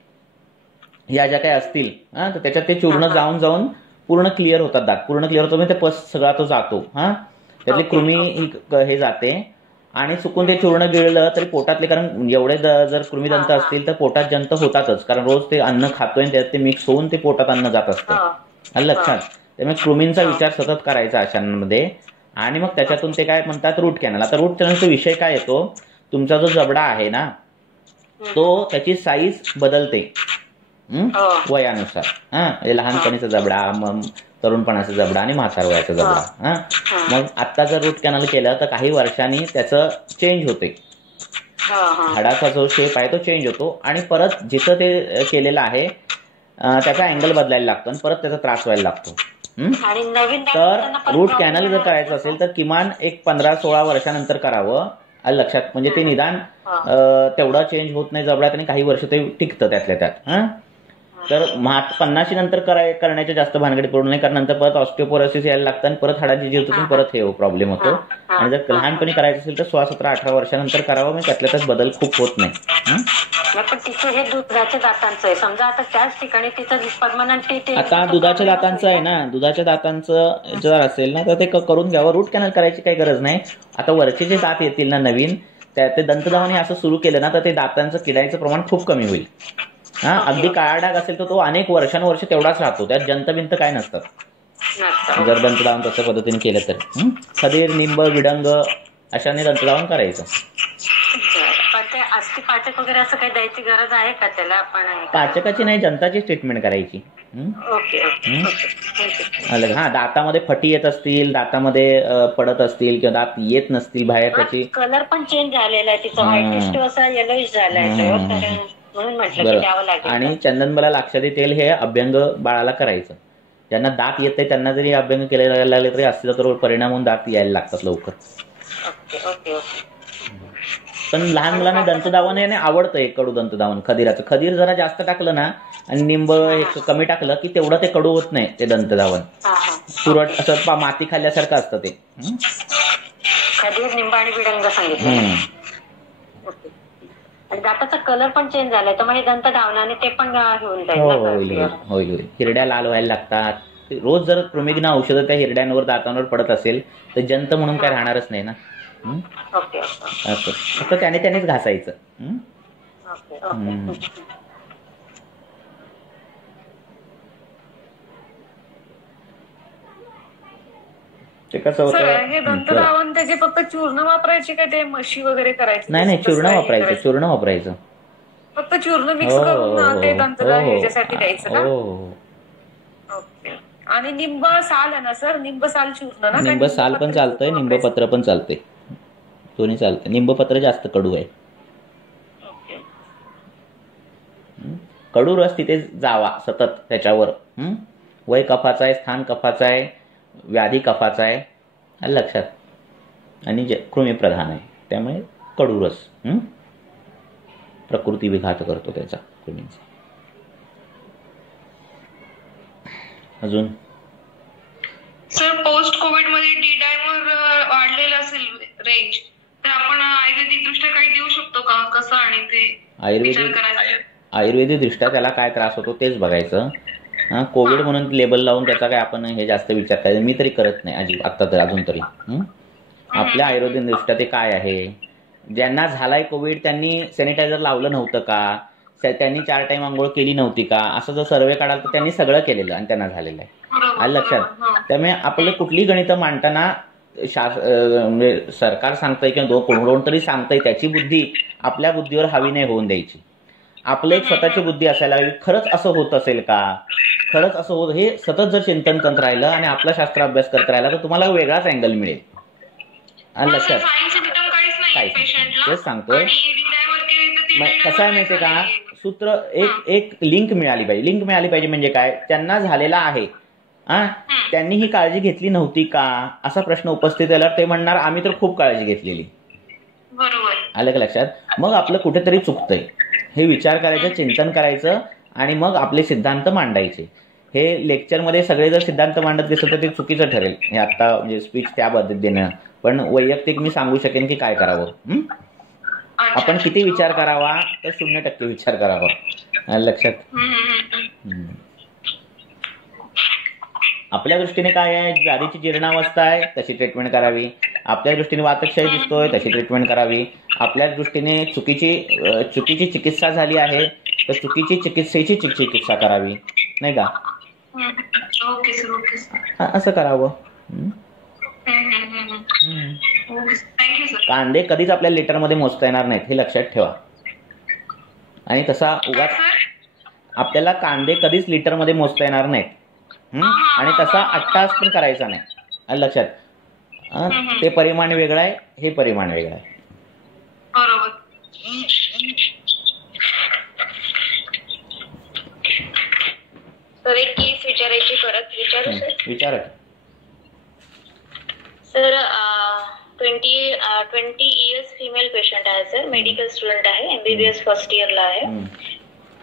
या ज्या काही असतील तर त्याच्यात ते चूर्ण जाऊन जाऊन पूर्ण क्लिअर होतात दात. पूर्ण क्लिअर होतो म्हणजे ते पस सगळा तो जातो. त्यातली कृमी हे जाते आणि चुकून ते चूर्ण गिळलं तरी पोटातले, कारण एवढे जर कृमीदंत असतील तर पोटात जंत होतातच, कारण रोज ते अन्न खातोय त्यात ते मिक्स होऊन ते पोटात अन्न जात असतं. लक्षात. त्यामुळे कृमींचा विचार सतत करायचा अशांमध्ये. आणि मग त्याच्यातून ते काय म्हणतात? Root canal. आता रूट कॅनलचा विषय काय येतो? तुमचा जो जबडा आहे ना तो त्याची साईज बदलते वयानुसार. लहानपणीचा जबडा, मग तरुणपणाचा जबडा आणि म्हातार वयाचा जबडा. मग आता जर रूट कॅनल केलं तर काही वर्षांनी त्याचं चेंज होते. हाडाचा जो शेप आहे तो चेंज होतो आणि परत जिथं ते केलेलं आहे त्याचा अँगल बदलायला लागतो आणि परत त्याचा त्रास व्हायला लागतो. तर रूट कॅनल जर करायचं असेल तर किमान एक 15-16 वर्षानंतर करावं. लक्षात. म्हणजे ते निदान तेवढं चेंज होत नाही जबड्यात आणि काही वर्ष ते टिकतं त्यातल्या त्यात. तर 50 नंतर करण्याच्या जास्त भानगडीत पडू नये, कारण नंतर परत ऑस्टिओपोरोसिस यायला लागतं आणि परत हाडाची जीव होतो, परत हे प्रॉब्लेम होतो. आणि जर लहानपणी करायचं असेल तर 16, 17, 18 वर्षानंतर करावं. म्हणजे त्यातल्या त्यात बदल खूप होत नाही. पण तिचं हे दुधाच्या दातांचं आहे, समजा आता त्याच ठिकाणी तिचं परमनंट आता दुधाच्या दातांचं आहे ना, दुधाच्या दातांचं जर असेल ना तर ते करून घ्यावं. रूट कॅनल करायची काही गरज नाही. आता वरचे जे दात येतील ना नवीन, ते दंतधावने असं सुरू केलं ना तर ते दातांचं किडायचं प्रमाण खूप कमी होईल. अगदी काळा डाग असेल तर तो अनेक वर्षानुवर्ष तेवढाच राहतो. त्यात जंतबिंत काय नसतात जर दंतधावन तशा पद्धतीने केलं तर. खदीर, निंब, विडंग अशाने दंतधावन करायचं. पाचक वगैरे असं काही द्यायची गरज आहे का त्याला? आपण पाचकाची नाही, जंताचीच ट्रीटमेंट करायची. दातामध्ये फटी येत असतील, दातामध्ये पडत असतील किंवा दात येत नसतील बाहेर, त्याची कलर पण चेंज झालेला आहे तिचा, व्हाईटिश असा येलोइश झालाय म्हणून म्हटलं द्यावं लागेल. आणि चंदनबला लाक्षादी तेल हे अभ्यंग बाळाला करायचं. ज्यांना दात येते त्यांना जरी अभ्यंग केले लागले तरी असतील तर परिणाम होऊन दात यायला लागतात लवकर. पण लहान मुलांना दंतधावन हे आवडतं. एक कडू दंतधावन खदीराचं. खदीर जरा जास्त टाकलं ना आणि निंब हे कमी टाकलं की तेवढं ते कडू होत नाही ते दंतधावन. तुरट असं माती खाल्ल्यासारखं असतं ते. खदीर, निंब आणि विडंग सांगितलं. आणि दाताचा कलर पण चेंज झालाय तर म्हणजे दंतधावनाने ते पण होऊन जाईल. होईल. हिरड्या लाल व्हायला लागतात. रोज जर कृमिघ्न औषधं त्या हिरड्यांवर दातांवर पडत असेल तर जंत म्हणून काय राहणारच नाही ना. असं फक्त त्यानेच घासायचं. ते कसं होतं? हे दंतधावन त्याचे फक्त चूर्ण वापरायचे का ते म्हशी वगैरे करायचे? नाही, चूर्ण वापरायचं. फक्त चूर्ण मिक्स करून ते दंतधावन ह्याच्यासाठी द्यायचं ना? ओके. आणि निंब साल आहे ना सर? निंब साल चूर्ण ना? निंब साल पण चालतंय, निंबपत्र पण चालते, दोन्ही चालते. निंबपत्र जास्त कडू आहे. कडू रस तिथे जावा सतत त्याच्यावर. वय कफाचा आहे, स्थान कफाचा आहे, व्याधी कफाचा आहे, लक्षात. आणि कृमी प्रधान आहे त्यामुळे कडू रस प्रकृती विघात करतो त्याचा कृमींचा. अजून सर पोस्ट कोविड मध्ये डी डायमर वाढलेलं असेल रेंज, तर आपण आयुर्वेदिक दृष्ट्या काही देऊ शकतो का? कसं? आणि ते आयुर्वेदिक दृष्ट्या त्याला काय त्रास होतो तेच बघायचं. कोविड म्हणून लेबल लावून त्याचा काय आपण हे जास्त विचार करायचा मी तरी करत नाही आता तर अजून तरी. आपल्या आयुर्वेदिक दृष्ट्या ते काय आहे, ज्यांना झालाय कोविड त्यांनी सॅनिटायझर लावलं नव्हतं का, त्यांनी 4 टाइम आंघोळ केली नव्हती का, असं जर सर्वे काढाल तर त्यांनी सगळं केलेलं आणि त्यांना झालेलं आहे. आलं लक्षात. त्यामुळे आपलं कुठली गणितं मांडताना म्हणजे सरकार सांगतंय किंवा कोण तरी सांगतंय त्याची बुद्धी आपल्या बुद्धीवर हावी नाही होऊन द्यायची. आपलं एक स्वतःची बुद्धी असायला हवी. खरंच असं होत असेल का, खरंच असं होत, हे सतत जर चिंतन करत राहिलं आणि आपला शास्त्र अभ्यास करत राहिला तर तुम्हाला वेगळाच अँगल मिळेल. आणि लक्षात तेच सांगतोय. कसं आहे माहितीये का, सूत्र एक लिंक मिळाली पाहिजे. लिंक मिळाली पाहिजे म्हणजे काय, त्यांना झालेला आहे त्यांनी ही काळजी घेतली नव्हती का असा प्रश्न उपस्थित केल्यावर ते म्हणणार आम्ही तर खूप काळजी घेतलेली. आलं का लक्षात. मग आपलं कुठेतरी चुकतंय हे विचार करायचं, चिंतन करायचं आणि मग आपले सिद्धांत मांडायचे. हे लेक्चरमध्ये सगळे जर सिद्धांत मांडत दिसलं तर ते चुकीचं ठरेल. हे आता म्हणजे स्पीच त्या पद्धतीने. पण वैयक्तिक मी सांगू शकेन की काय करावं. आपण किती विचार करावा तर 0% विचार करावा. लक्षात. आपल्या दृष्टीने काय आहे, व्याधीची जीर्णावस्था आहे तशी ट्रीटमेंट करावी. आपल्या दृष्टीने वातक्षय दिसतोय तशी ट्रीटमेंट करावी. आपल्या दृष्टीने चुकीची चिकित्सा झाली आहे तर चुकीची चिकित्सेची चिकित्सा करावी, नाही का. असं करावं. कांदे कधीच आपल्या लिटरमध्ये मोजता येणार नाहीत हे लक्षात ठेवा. आणि तसा उगाच आपल्याला कांदे कधीच लिटरमध्ये मोजता येणार नाहीत. आणि तसा अट्टास पण करायचा नाही. लक्षात. ते परिमाण वेगळं आहे, हे परिमाण वेगळं आहे. सर एक केस विचारायची, परत विचारू सर. विचारा सर. 20 इयर्स फिमेल पेशंट आहे सर, मेडिकल स्टुडंट आहे, MBBS फर्स्ट इयरला आहे.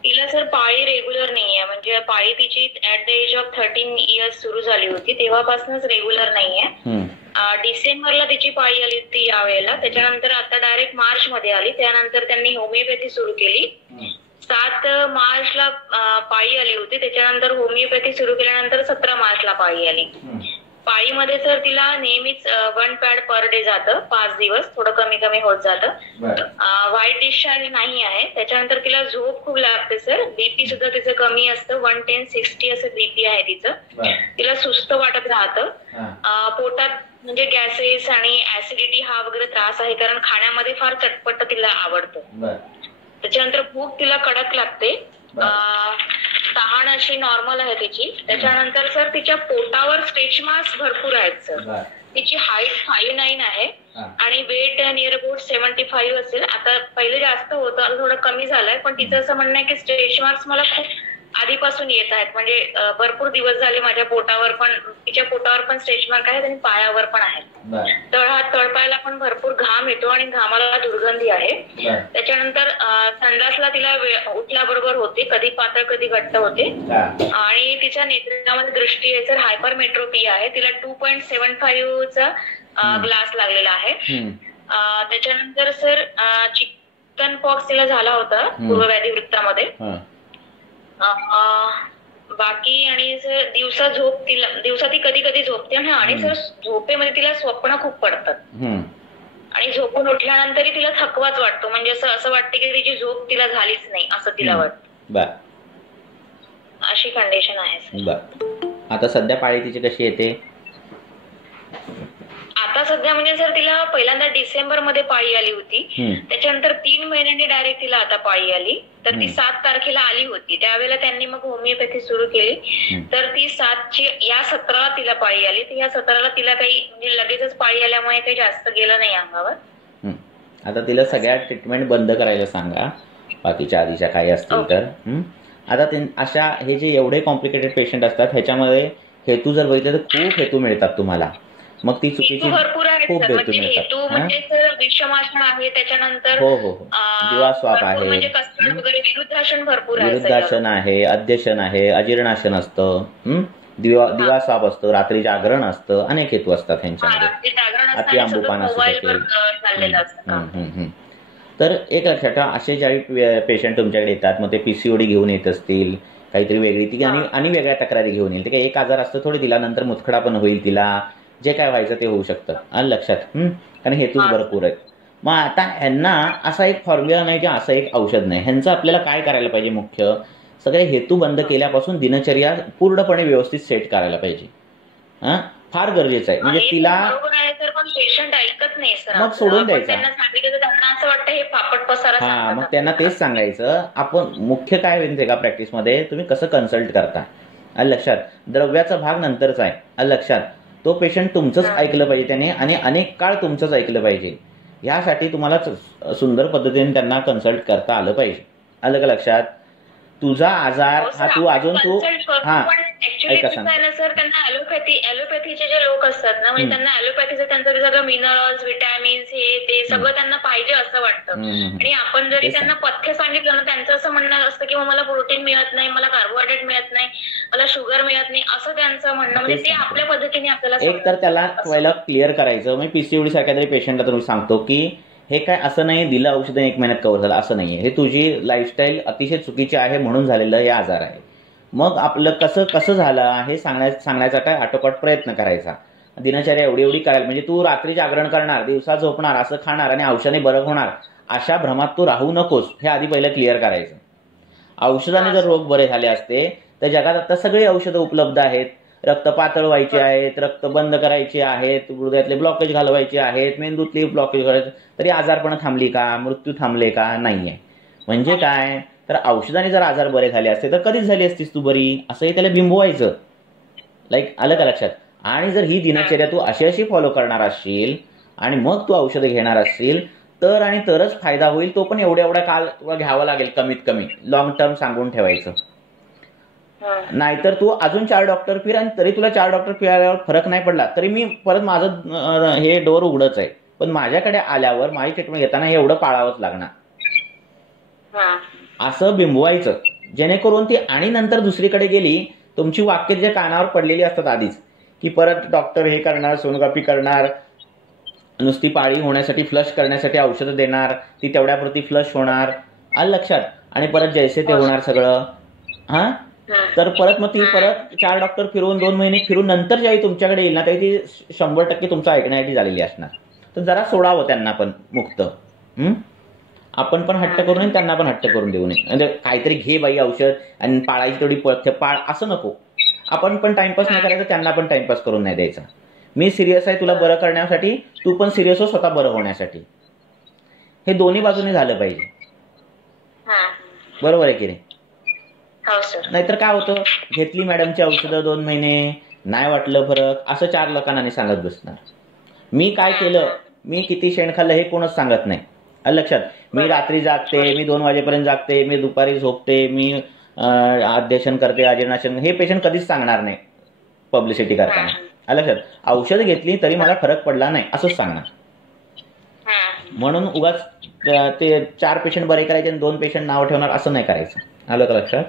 तिला सर पाळी रेग्युलर नाहीये, म्हणजे पाळी तिची at the age of 13 years सुरू झाली होती तेव्हापासूनच रेग्युलर नाहीये. डिसेंबरला तिची पाळी आली होती यावेळेला, त्याच्यानंतर आता डायरेक्ट मार्च मध्ये आली. त्यानंतर त्यांनी होमिओपॅथी सुरू केली. 7 मार्चला पाळी आली होती, त्याच्यानंतर होमिओपॅथी सुरू केल्यानंतर 17 मार्चला पाळी आली. पाळीमध्ये सर तिला नेहमीच 1 पॅड पर डे जातं, 5 दिवस थोडं कमी कमी होत जातं. व्हाईट डिस्चार्ज नाही आहे. त्याच्यानंतर तिला झोप खूप लागते सर. बीपी सुद्धा तिचं कमी असतं, 110/60 असं बीपी आहे तिचं. तिला सुस्त वाटत राहतं. पोटात म्हणजे गॅसेस आणि ऍसिडिटी हा वगैरे त्रास आहे, कारण खाण्यामध्ये फार चटपट तिला आवडतं. त्याच्यानंतर भूक तिला कडक लागते. तहान अशी नॉर्मल आहे तिची. त्याच्यानंतर सर तिच्या पोटावर स्ट्रेच मार्क्स भरपूर आहेत सर. तिची हाईट 5'9" आहे आणि वेट नियर अबाउट 75 असेल. आता पहिले जास्त होतं, आता थोडं कमी झालंय. पण तिचं असं म्हणणं आहे की स्ट्रेच मार्क्स मला खूप आधीपासून येत आहेत, म्हणजे भरपूर दिवस झाले माझ्या पोटावर पण, तिच्या पोटावर पण स्ट्रेच मार्क आहेत आणि पायावर पण आहेत. तळपायाला पण भरपूर घाम येतो आणि घामाला दुर्गंधी आहे. त्याच्यानंतर संडासला तिला उठल्याबरोबर होते, कधी पातळ कधी घट्ट होते. आणि तिच्या नेत्रामध्ये दृष्टी आहे सर, हायपरमेट्रोपी आहे. तिला 2.75चा ग्लास लागलेला आहे. त्याच्यानंतर सर चिकन पॉक्स तिला झाला होता पूर्वव्याधी वृत्तामध्ये. बाकी आणि सर दिवसा ती कधी कधी झोपते आणि सर झोपेमध्ये तिला स्वप्न खूप पडतात आणि झोपून उठल्यानंतरही तिला थकवाच वाटतो, म्हणजे असं वाटतं की तिची झोप तिला झालीच नाही असं तिला वाटतं. अशी कंडिशन आहे. आता सध्या पाळी तिची कशी येते? आता सध्या म्हणजे सर तिला पहिल्यांदा डिसेंबर मध्ये पाळी आली होती, त्याच्यानंतर 3 महिन्यांनी डायरेक्ट तिला आता पाळी आली. तर ती 7 तारखेला आली होती, त्यावेळेला त्यांनी मग होमिओपॅथी सुरू केली. तर ती 7ची या 17ला तिला पाळी आली. तर या 17ला तिला काही म्हणजे लगेचच पाळी आल्यामुळे काही जास्त गेलं नाही अंगावर. आता तिला सगळ्या ट्रीटमेंट बंद करायला सांगा, बाकीच्या आधीच्या काही असतील तर. आता अशा हे जे एवढे कॉम्प्लिकेटेड पेशंट असतात ह्याच्यामध्ये हेतू जर बघितले तर खूप हेतू मिळतात तुम्हाला. मग ती चुकीची भरपूर आहेत, खूप हेतू हेतू मिळतात. म्हणजे विषमासन आहे, त्याच्यानंतर हो हो हो दिवास्वाप आहे, म्हणजे कसरत वगैरे, विरुद्धासन भरपूर आहे, विरुद्धासन आहे, अध्यशन आहे, अजीर्णासन असतं, दिवास्वाप असतं, रात्री जागरण असतं, अनेक हेतू असतात ह्यांच्यामध्ये. अति आंबूपान असू शकेल. तर एक लक्षात ठेवा, असे ज्यावेळी पेशंट तुमच्याकडे येतात मग ते PCOD घेऊन येत असतील, काहीतरी वेगळी ती आणि वेगळ्या तक्रारी घेऊन येईल. ते काही एक आजार असतं थोडी, तिला नंतर मुतखडा पण होईल, तिला जे काय व्हायचं ते होऊ शकतं. आणि लक्षात कारण हेतूच भरपूर आहेत. मग आता ह्यांना असा एक फॉर्म्युला नाही की असं एक औषध नाही. ह्यांचं आपल्याला काय करायला पाहिजे, मुख्य सगळे हेतू बंद केल्यापासून दिनचर्या पूर्णपणे व्यवस्थित सेट करायला पाहिजे. फार गरजेचं आहे. म्हणजे तिला पेशंट ऐकत नाही सर, मग सोडून द्यायचं. त्यांना सांगितलं त्यांना असं वाटतं हे फापट पसारा. मग त्यांना तेच सांगायचं. आपण मुख्य काय माहिती का प्रॅक्टिसमध्ये तुम्ही कसं कन्सल्ट करता, लक्षात. द्रव्याचा भाग नंतरचा आहे, लक्षात. तो पेशंट तुमचंच ऐकलं पाहिजे त्याने आणि अनेक काळ तुमचंच ऐकलं पाहिजे. ह्यासाठी तुम्हाला सुंदर पद्धतीने त्यांना कन्सल्ट करता आलं पाहिजे, आलं का लक्षात. तुझा आजार हा तू अजून तू ऐका सांग सर. त्यांना ॲलोपॅथीचे जे लोक असतात ना, म्हणजे त्यांना ॲलोपॅथीचं त्यांचं सगळं मिनरल्स, विटॅमिन्स, हे ते सगळं त्यांना पाहिजे असं वाटतं. आणि आपण जरी त्यांना पथ्य सांगितलं ना, त्यांचं असं म्हणणं असतं की मला प्रोटीन मिळत नाही, मला कार्बोहायड्रेट मिळत नाही, मला शुगर मिळत नाही, असं त्यांचं म्हणणं. म्हणजे ते आपल्या पद्धतीने आपल्याला एक तर त्याला पहिला क्लिअर करायचं. म्हणजे पीसीओडी सारख्या तरी पेशंटला तुम्ही सांगतो की हे काय असं नाही दिलं औषध 1 महिन्यात कव्हर झालं, असं नाहीये. हे तुझी लाईफस्टाईल अतिशय चुकीची आहे म्हणून झालेलं हे आजार आहे. मग आपलं कसं झालं हे सांगण्याचा काय आटोकाट प्रयत्न करायचा. दिनचर्या एवढी करायला, म्हणजे तू रात्री जागरण करणार, दिवसा झोपणार, असं खाणार आणि औषधाने बरं होणार अशा भ्रमात तू राहू नकोस, हे आधी पहिलं क्लिअर करायचं. औषधाने जर रोग बरे झाले असते तर जगात आता सगळी औषधं उपलब्ध आहेत. रक्त पातळ व्हायचे आहेत, रक्त बंद करायचे आहेत, हृदयातले ब्लॉकेज घालवायचे आहेत, मेंदूतली ब्लॉकेज घालायचे, तरी आजारपण थांबली का, मृत्यू थांबले का, नाहीये. म्हणजे काय तर औषधाने जर आजार बरे झाले असते तर कधीच झाली असतीस तू बरी, असंही त्याला बिंबवायचं. आलं का लक्षात. आणि जर ही दिनचर्या तू अशी फॉलो करणार असशील आणि मग तू औषधं घेणार असशील तर आणि तरच फायदा होईल. तो पण एवढ्या काल तुला घ्यावा लागेल, कमीत कमी लॉंग टर्म सांगून ठेवायचं. नाहीतर तू अजून 4 डॉक्टर फिर आणि तरी तुला 4 डॉक्टर फिरल्यावर फरक नाही पडला तरी मी परत माझं हे डोर उघडच आहे. पण माझ्याकडे आल्यावर माझी ट्रीटमेंट घेताना हे एवढं पाळावंच लागणार, असं बिंबवायचं. जेणेकरून ती आणि नंतर दुसरीकडे गेली, तुमची वाक्य जे कानावर पडलेली असतात आधीच की परत डॉक्टर हे करणार, सोनोग्राफी करणार, नुसती पाळी होण्यासाठी फ्लश करण्यासाठी औषधं देणार, ती तेवढ्यापुरती फ्लश होणार, आलं लक्षात. आणि परत जैसे ते होणार सगळं. तर परत मग ती परत 4 डॉक्टर फिरून 2 महिने फिरून नंतर ज्यावेळी तुमच्याकडे येईल ना त्यावेळी ती 100% तुमचं ऐकण्यासाठी झालेली असणार. तर जरा सोडावं त्यांना पण मुक्त. आपण पण हट्ट करू नये, त्यांना पण हट्ट करून देऊ नये. म्हणजे काहीतरी घे बाई औषध आणि पाळायची तेवढी पथ्य पाळ, असं नको. आपण पण टाइमपास नाही करायचा, त्यांना पण टाइमपास करून नाही द्यायचा. मी सिरियस आहे तुला बरं करण्यासाठी, तू पण सिरियस हो स्वतः बरं होण्यासाठी. हे दोन्ही बाजूने झालं पाहिजे, बरोबर आहे की नाही. नाहीतर काय होतं, घेतली मॅडमची औषधं 2 महिने, नाही वाटलं फरक, असं 4 लोकांना सांगत बसणार. मी काय केलं, मी किती शेण खाल्लं हे कोणच सांगत नाही, लक्षात. मी रात्री जागते, मी 2 वाजेपर्यंत जागते, मी दुपारी झोपते, मी अध्यशन करते, अजीर्णाशन, हे पेशंट कधीच सांगणार नाही पब्लिसिटी करताना, लक्षात. औषध घेतली तरी मला फरक पडला नाही असंच सांगणार. म्हणून उगाच ते 4 पेशंट बरे करायचे आणि 2 पेशंट नाव ठेवणार असं नाही करायचं, आलं का लक्षात.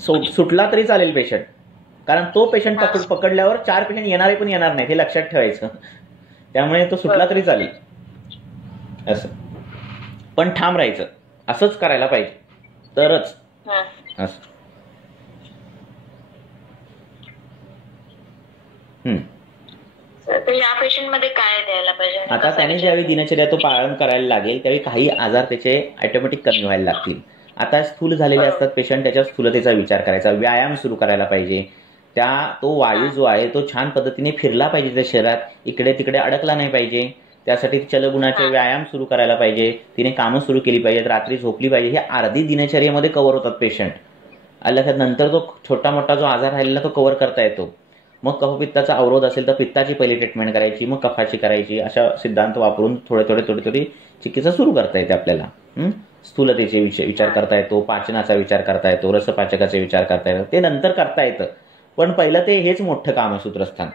सुटला तरी चालेल पेशंट, कारण तो पेशंट पकडल्यावर 4 पेशंट येणारे पण येणार नाही, हे लक्षात ठेवायचं. त्यामुळे तो सुटला तरी चालेल असं, पण ठाम राहायचं, असंच करायला पाहिजे तरच असं. या पेशंट मध्ये काय द्यायला पाहिजे आता त्याने ज्यावेळी दिनचर्या तो पालन करायला लागेल त्यावेळी काही आजार त्याचे ऑटोमॅटिक कमी व्हायला लागतील. आता स्थूल झालेले असतात पेशंट, त्याच्या स्थूलतेचा विचार करायचा, व्यायाम सुरू करायला पाहिजे. तो वायू जो आहे तो छान पद्धतीने फिरला पाहिजे त्या शरीरात, इकडे तिकडे अडकला नाही पाहिजे. त्यासाठी चलगुणाचे व्यायाम सुरू करायला पाहिजे, तिने कामं सुरू केली पाहिजेत, रात्री झोपली पाहिजे. हे अर्धी दिनचर्येमध्ये कव्हर होतात पेशंट, लक्षात. नंतर तो छोटा मोठा जो आजार राहिलेला तो कव्हर करता येतो. मग कफपित्ताचा अवरोध असेल तर पित्ताची पहिली ट्रीटमेंट करायची, मग कफाची करायची. अशा सिद्धांत वापरून थोडी चिकित्सा सुरू करता येते आपल्याला. स्थूलतेचे विचार करता येतो, पाचनाचा विचार करता येतो, रसपाचकाचा विचार करता येतो, ते नंतर करता येतं. पण पहिलं ते हेच मोठं काम आहे सूत्रस्थान.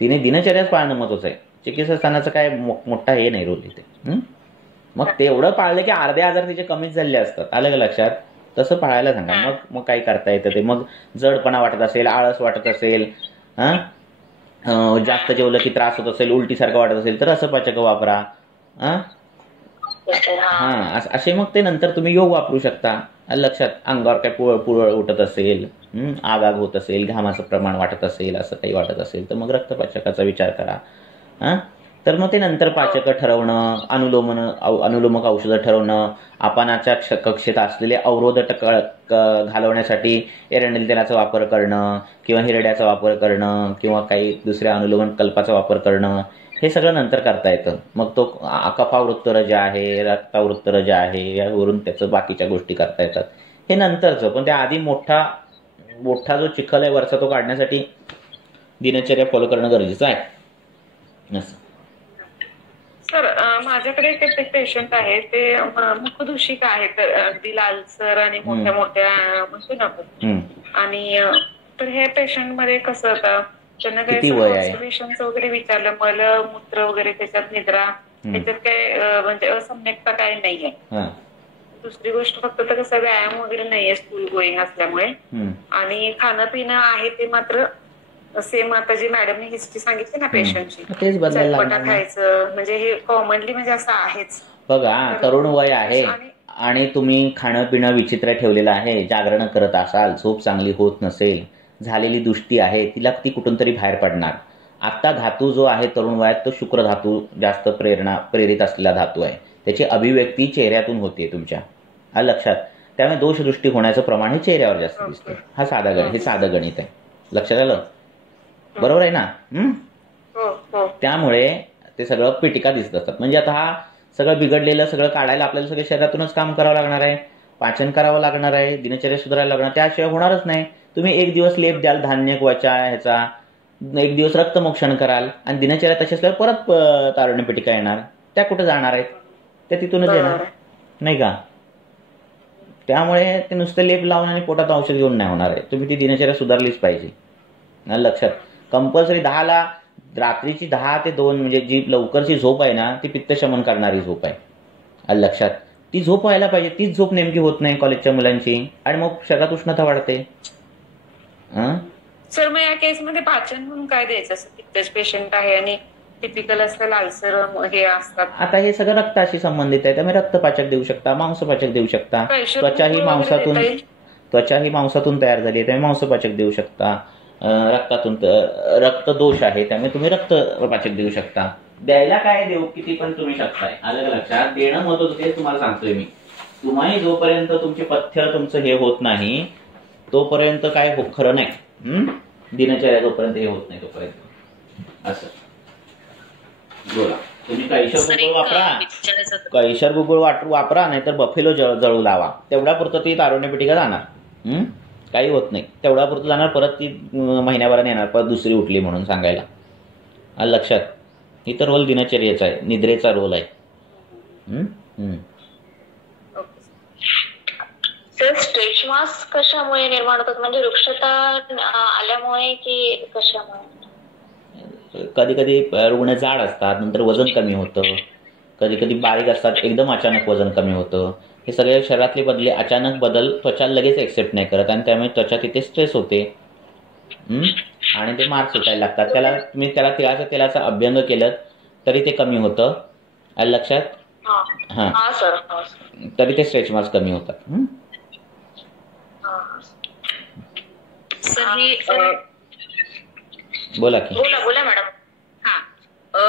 तिने दिनचर्याच पाळणं महत्वाचं आहे, चिकित्सास्थानाचं काय मोठा हे नाही रोल इथे. मग ते एवढं पाळलं की अर्धे आजार तिचे कमीच झाले असतात, आलं का लक्षात. तसं पाळायला सांगा, मग काय करता येतं ते. मग जडपणा वाटत असेल, आळस वाटत असेल, जास्त जेवलं की त्रास होत असेल, उलटीसारखं वाटत असेल तर रसपाचक वापरा. असे मग ते नंतर तुम्ही योग वापरू शकता, लक्षात. अंगावर काय पुरळ उठत असेल, आग होत असेल, घामाचं प्रमाण वाटत असेल, असं काही वाटत असेल तर मग रक्तपाचकाचा विचार करा. तर मग ते नंतर पाचक ठरवणं, अनुलोमक औषधं ठरवणं, आपणाच्या कक्षेत असलेले अवरोध घालवण्यासाठी एरंडेल तेलाचा वापर करणं किंवा हिरड्याचा वापर करणं किंवा काही दुसऱ्या अनुलोमन कल्पाचा वापर करणं, हे सगळं नंतर करता येतं. मग तो कफावृत्त रज आहे, रक्तावृत्त रज आहे, यावरून त्याचं बाकीच्या गोष्टी करता येतात, हे नंतरचं. पण त्या आधी मोठा जो चिखल आहे वरचा तो काढण्यासाठी दिनचर्या फॉलो करणं गरजेचं आहे. असं सर, माझ्याकडे एक पेशंट आहे, ते मुखदूषिक आहेत, अगदी लालसर आणि मोठ्या म्हणतो ना आपण. आणि तर हे पेशंट मध्ये कसं होतं, त्यांना काही कॉन्स्टिपेशनचं वगैरे विचारलं, मलमूत्र वगैरे त्याच्यात निद्रा, त्याच्यात काय म्हणजे असम्यकता काही नाहीये. दुसरी गोष्ट फक्त तर कसं व्यायाम वगैरे नाहीये स्कूल गोईंग असल्यामुळे. आणि खाणं पिणं आहे ते मात्र सेम आता जी मॅडमने हिस्ट्री सांगितली ना पेशंटची, चटपटा खायचं, म्हणजे हे कॉमनली म्हणजे असं आहेच. बघा, तरुण वय आहे आणि तुम्ही खाणं पिणं विचित्र ठेवलेलं आहे, जागरण करत असाल, झोप चांगली होत नसेल, झालेली दृष्टी आहे तिला ती कुठून तरी बाहेर पडणार. आता धातू जो आहे तरुण वयात तो शुक्र धातू जास्त प्रेरित असलेला धातू आहे, त्याची अभिव्यक्ती चेहऱ्यातून होते तुमच्या, लक्षात. त्यामुळे दोषदृष्टी होण्याचं प्रमाण हे चेहऱ्यावर जास्त दिसतं. हे साधं गणित आहे, लक्षात आलं? बरोबर आहे ना? त्यामुळे ते सगळं पिटिका दिसत असतात. म्हणजे आता हा सगळं बिघडलेलं सगळं काढायला आपल्याला सगळं शरीरातूनच काम करावं लागणार आहे, पाचन करावं लागणार आहे, दिनचर्या सुधारायला लागणार, त्याशिवाय होणारच नाही. तुम्ही एक दिवस लेप द्याल धान्य क्वचा ह्याचा, एक दिवस रक्तमोक्षण कराल आणि दिनचर्या तशी असल्यावर परत तारुण्य पिटिका येणार, त्या कुठे जाणार आहेत? त्या तिथूनच येणार, नाही का? त्यामुळे ते नुसतं लेप लावून आणि पोटात औषध घेऊन नाही होणार आहे. तुम्ही ती दिनचर्या सुधारलीच पाहिजे, लक्षात. कंपल्सरी 10ला, रात्रीची 10 ते 2 म्हणजे जी लवकरची झोप आहे ना, ती पित्तशमन करणारी झोप आहे, लक्षात. ती झोप व्हायला पाहिजे. तीच झोप नेमकी होत नाही कॉलेजच्या मुलांची आणि मग शरीरात उष्णता वाढते. सर, मग या केसमध्ये पाचन म्हणून काय द्यायचं? असं पित्तच पेशंट आहे आणि टिपिकल असं लालसर हे असतात. आता हे सगळं रक्ताशी संबंधित आहे, त्यामुळे रक्तपाचक देऊ शकता, मांसपाचक देऊ शकता. त्वचा ही मांसातून तयार झाली आहे, त्यामुळे मांसपाचक देऊ शकता. रक्तदोष आहे त्यामुळे तुम्ही रक्तपाचक देऊ शकता. द्यायला काय देऊ किती पण तुम्ही शकताय, अलग लक्षात. देणं महत्वाचं ते तुम्हाला सांगतोय मी. तुम्हाला जोपर्यंत तुमचे पथ्य तुमचं हे होत नाही तोपर्यंत काय खरं नाही. दिनचर्या जोपर्यंत हे होत नाही तोपर्यंत. असं बोला. तुम्ही कैशर गुगुळ वापरा, कैशर गुगुळ वापरा, नाहीतर बफेलो जळू लावा, तेवढ्या पुरतं ती तारुण्य पिटिका जाणार. काही होत नाही, तेवढा पुरतं जाणार, परत ती महिन्याभराने येणार, परत दुसरी उठली म्हणून सांगायला, लक्षात. ही तर रोल दिनचर्याचा आहे, निद्रेचा रोल आहे. सर, स्ट्रेच मार्क्स कशामुळे निर्माण होतात? म्हणजे वृक्षता आल्यामुळे की कशामुळे? कधी कधी रुग्ण जाड असतात, नंतर वजन कमी होतं, कधी कधी बारीक असतात, एकदम अचानक वजन कमी होतं. हे सगळे शरीरातले अचानक बदल त्वचा लगेच एक्सेप्ट नाही करत आणि त्यामुळे त्वचा तिथे स्ट्रेस होते आणि ते मार्क्स सुटायला लागतात. तुम्ही त्याला तिळाच्या तेलाचा अभ्यंग केलं तरी ते कमी होतं, लक्षात. तरी ते स्ट्रेच मार्क्स कमी होतात. बोला मॅडम.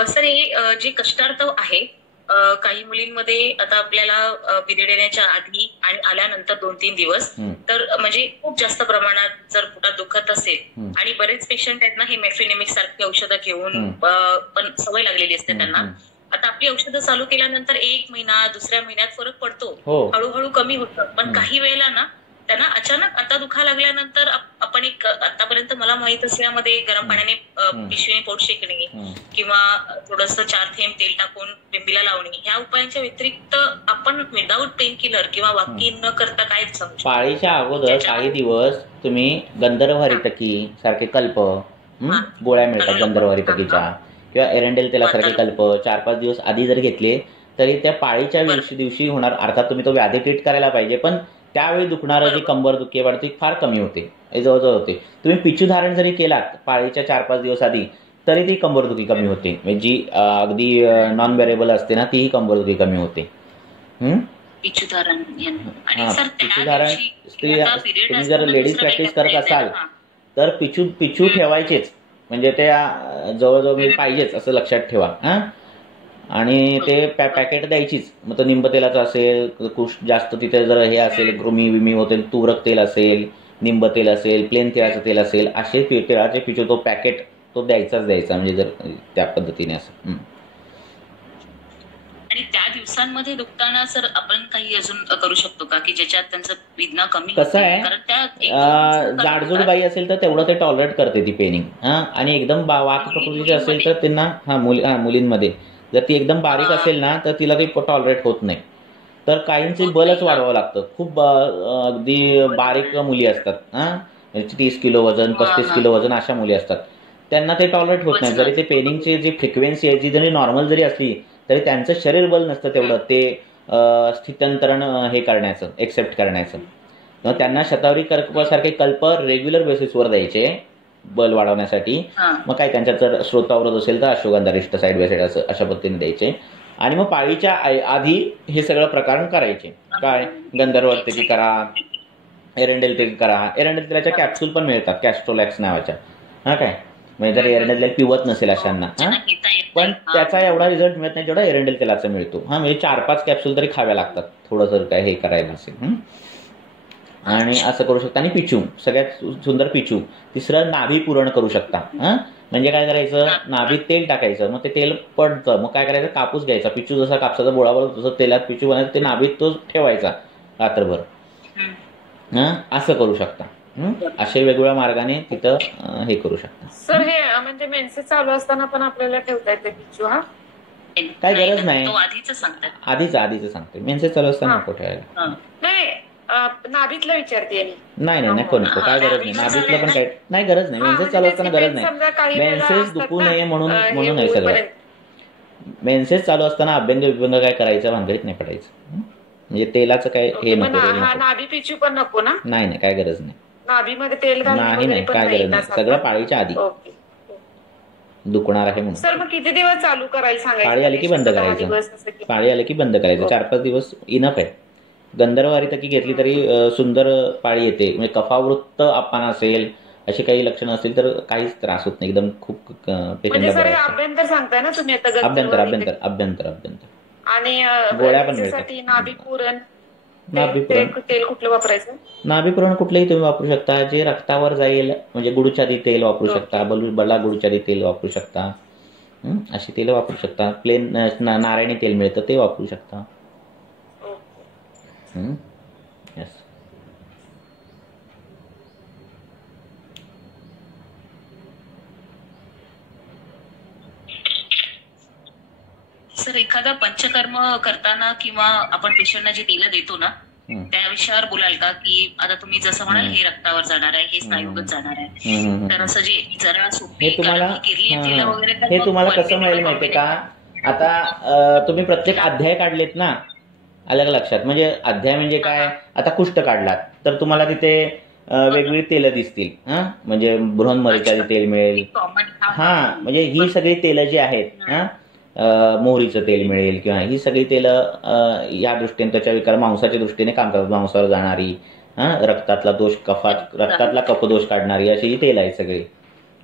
सर, हे जे कष्टार्थ आहे काही मुलींमध्ये, आता आपल्याला पिरियड येण्याच्या आधी आणि आल्यानंतर 2-3 दिवस तर म्हणजे खूप जास्त प्रमाणात जर पोटात दुखत असेल आणि बरेच पेशंट आहेत ना, हे मेफेनेमिक सारखी औषधं घेऊन पण सवय लागलेली असते त्यांना. आता आपली औषधं चालू केल्यानंतर 1 महिना 2ऱ्या महिन्यात फरक पडतो, हळूहळू कमी होतं. पण काही वेळेला ना त्यांना अचानक आता दुखायला लागल्यानंतर आपण एक आतापर्यंत मला माहित असल्यामध्ये गरम पाण्याने पिशवीने पोट शेकणे किंवा थोडंसं 4 थेंब तेल टाकून बिंबीला लावणे, ह्या उपायांच्या व्यतिरिक्त आपण विदाऊट पेन किलर किंवा वॉकिंग न करता काय सांगू? पाळीच्या अगोदर काही दिवस तुम्ही गंधर्वहरितकी सारखे कल्प गोळ्या मिळतात गंधर्वहरितकीच्या किंवा एरंडेल तेलासारखे कल्प 4-5 दिवस आधी जर घेतले तरी त्या पाळीच्या दिवशी होणार, अर्थात तुम्ही तो व्याधी ट्रीट करायला पाहिजे, पण त्यावेळी दुखणारं जी कंबर दुखी वाढते फार कमी होते, जवळजवळ होते. तुम्ही पिचू धारण जरी केलात पाळीच्या 4-5 दिवस आधी तरी ती कंबरदुखी कमी होते, म्हणजे जी अगदी नॉन वेरेबल असते ना तीही कंबरदुखी कमी होते. पिचुधारण तुम्ही जर लेडीज प्रॅक्टिस करत असाल तर पिचू ठेवायचेच, म्हणजे ते जवळजवळ पाहिजेच असं लक्षात ठेवा. आणि ते पॅकेट द्यायचीच. मग तो निंब तेलाचं असेल, जास्त तिथे जर हे असेल कृमी विमी होते, तुरक तेल असेल, निंब तेल असेल, प्लेन तिळाचं तेल असेल, असे तिळाचे पिचू तो पॅकेट तो द्यायचाच द्यायचा, म्हणजे जर त्या पद्धतीने असं. आणि त्या दिवसांमध्ये दुखताना सर आपण काही अजून करू शकतो का की ज्याच्यात त्यांचं वेदना कमी कसं आहे, कारण त्या जाडजूड बाई असेल तर तेवढं ते टॉलरेट करते ती पेनिंग. आणि एकदम वात प्रकृतीची असेल तर त्यांना मुलींमध्ये जर ती एकदम बारीक असेल ना तर तिला ते टॉलरेट होत नाही. तर काहींचे बलच वाढवावं लागतं. खूप अगदी बारीक मुली असतात, 30 किलो वजन, 35 किलो वजन अशा मुली असतात, त्यांना ते टॉलरेट होत नाही. जरी ते पेनिंगची जी फ्रिक्वेन्सी आहे जी जरी नॉर्मल जरी असली तरी त्यांचं शरीर बल नसतं तेवढं ते स्थित्यंतरण हे करण्याचं, एक्सेप्ट करण्याचं. मग त्यांना शतावरी कल्पासारखे कल्प रेग्युलर बेसिसवर द्यायचे बल वाढवण्यासाठी. मग काय त्यांच्यात जर श्रोतावरत असेल तर अश्वगंधा रिष्ट साईड बाय साईड असं अशा पद्धतीने द्यायचे. आणि मग पाळीच्या आधी हे सगळं प्रकार करायचे. काय गंधर्वतेची करा, एरंडेल तेल करा. एरंडेल तेलाच्या कॅप्सूल पण मिळतात कॅस्ट्रोलॅक्स नावाच्या. काय म्हणजे जर एरंडेल तेल पिवत नसेल अशांना, पण त्याचा एवढा रिझल्ट मिळत नाही जेवढा एरंडेल तेलाचा मिळतो. म्हणजे 4-5 कॅप्सूल तरी खाव्या लागतात थोडं जर काय हे करायला असेल. आणि असं करू शकता. आणि पिचू, सगळ्यात सुंदर पिचू. तिसरं नाभी पुरण करू शकता. म्हणजे काय करायचं, नाभीत तेल टाकायचं, मग ते तेल पडतं, मग काय करायचं, कापूस घ्यायचा. पिचू जसा कापसाचा बोळा बनवतो तसं तेलात पिचू बनायचं, ते नाभीत तो ठेवायचा रात्रभर. असं करू शकता. असे वेगवेगळ्या मार्गाने तिथं हे करू शकता. सर हे म्हणजे मेन्सेस चालू असताना पण आपल्याला ठेवता येते पिचू? काय गरज नाही, आधीच सांगते. मेन्सेस चालू असताना नको ठेवायला. नाही, नाभीतलं विचारते. नाही नको काय गरज नाही. नाभीतलं पण काय नाही गरज नाही. मेन्सेस चालू असताना गरज नाही. मेन्सेस दुखू नये म्हणून आहे सगळं. मेन्सेस चालू असताना अभ्यंग विभंग काय करायचं भानगडीत नाही पडायचं. म्हणजे तेलाचं काय हे नको. नाभी पिचू पण नको ना? नाही काय गरज नाही. नाभीमध्ये तेल नाही काय गरज नाही. सगळं पाळीच्या आधी दुखणार आहे म्हणून. सर मग किती दिवस चालू करायला सांगायचं? पाळी आली की बंद करायचं. पाळी आली की बंद करायचं. 4-5 दिवस इनफ आहे. गंधर्वारी तकी घेतली तरी सुंदर पाळी येते. म्हणजे कफावृत्त आपण असेल, अशी काही लक्षणं असतील तर काहीच त्रास होत नाही. एकदम खूप पेशंटला अभ्यंतर सांगताय ना तुम्ही आता? अभ्यंतर आणि गोळ्या पण मिळतात. नाभी पुरण तेल कुठलं वापरायचं? नाभी पुरण कुठलंही तुम्ही वापरू शकता. जे रक्तावर जाईल, म्हणजे गुडचारी तेल वापरू शकता, बला गुडचारी तेल वापरू शकता, अशी तेल वापरू शकता. प्लेन नारायणी तेल मिळतं ते वापरू शकता. येस. सर एखादा पंचकर्म करताना किंवा आपण पेशंटना जे तेल देतो ना त्या विषयावर बोलाल का की आता तुम्ही जसं म्हणाल हे रक्तावर जाणार आहे, हे स्नायूगत जाणार आहे, तर असं जे जरा सोपी हे तुम्हाला कसं मिळेल माहितीये का? आता तुम्ही प्रत्येक अध्याय काढलेत ना अलग लक्षात. म्हणजे अध्याय म्हणजे काय, आता कुष्ठ काढलात तर तुम्हाला तिथे वेगवेगळी तेलं दिसतील. म्हणजे बृहन्मरीचं तेल मिळेल. म्हणजे ही सगळी तेलं जी आहेत, मोहरीचं तेल मिळेल किंवा ही सगळी तेलं या दृष्टीने त्याच्या विकार मांसाच्या दृष्टीने काम करतात. मांसावर जाणारी, रक्तातला दोष रक्तातला कफदोष काढणारी अशी ही तेल आहेत सगळी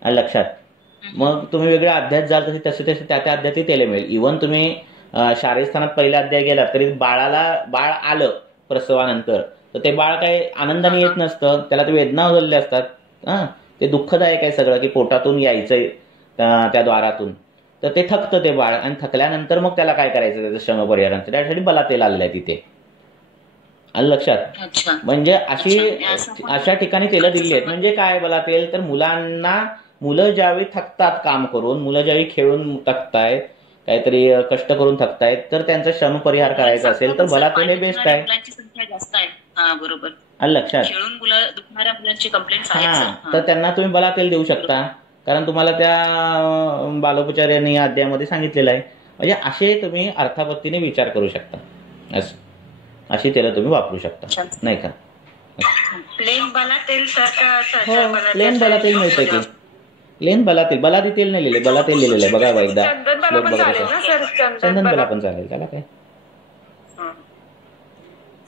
लक्षात. मग तुम्ही वेगळ्या अध्यायात जाल तसे त्या अध्यायातली तेल मिळेल. इव्हन तुम्ही शारीरिक स्थानात पहिल्या अध्याय गेला तरी बाळ आलं प्रसवानंतर तर ते बाळ काही आनंदाने येत नसतं, त्याला ते वेदना झालेल्या असतात. ते दुःखदायक आहे सगळं की पोटातून यायचंय त्या द्वारातून, तर ते थकतं ते बाळ. आणि थकल्यानंतर मग त्याला काय करायचं, त्याचं श्रम परिहारांचं त्यासाठी बला तेल आलेलं आहे तिथे आलं लक्षात. म्हणजे अशा ठिकाणी तेलं दिली आहेत. म्हणजे काय बला तेल, तर मुलं ज्यावेळी थकतात काम करून, मुलं ज्यावेळी खेळून थकतायत, काहीतरी कष्ट करून थकतायत, तर त्यांचा श्रम परिहार करायचा असेल तर बला तेल हे बेस्ट आहे. बरोबर आलं लक्षात. तर त्यांना तुम्ही बला तेल देऊ शकता, कारण तुम्हाला त्या बालोपचार यांनी या अध्यायामध्ये सांगितलेलं आहे. म्हणजे असे तुम्ही अर्थापत्तीने विचार करू शकता. अशी तेल तुम्ही वापरू शकता नाही का? प्लेन बला तेल प्लेन बला तेल मिळतं की प्लेन बला तेल नाही लिहिले, बला तेल लिहिलेलं आहे बघा एकदा. चंदन बला पण चालेल, त्याला काय.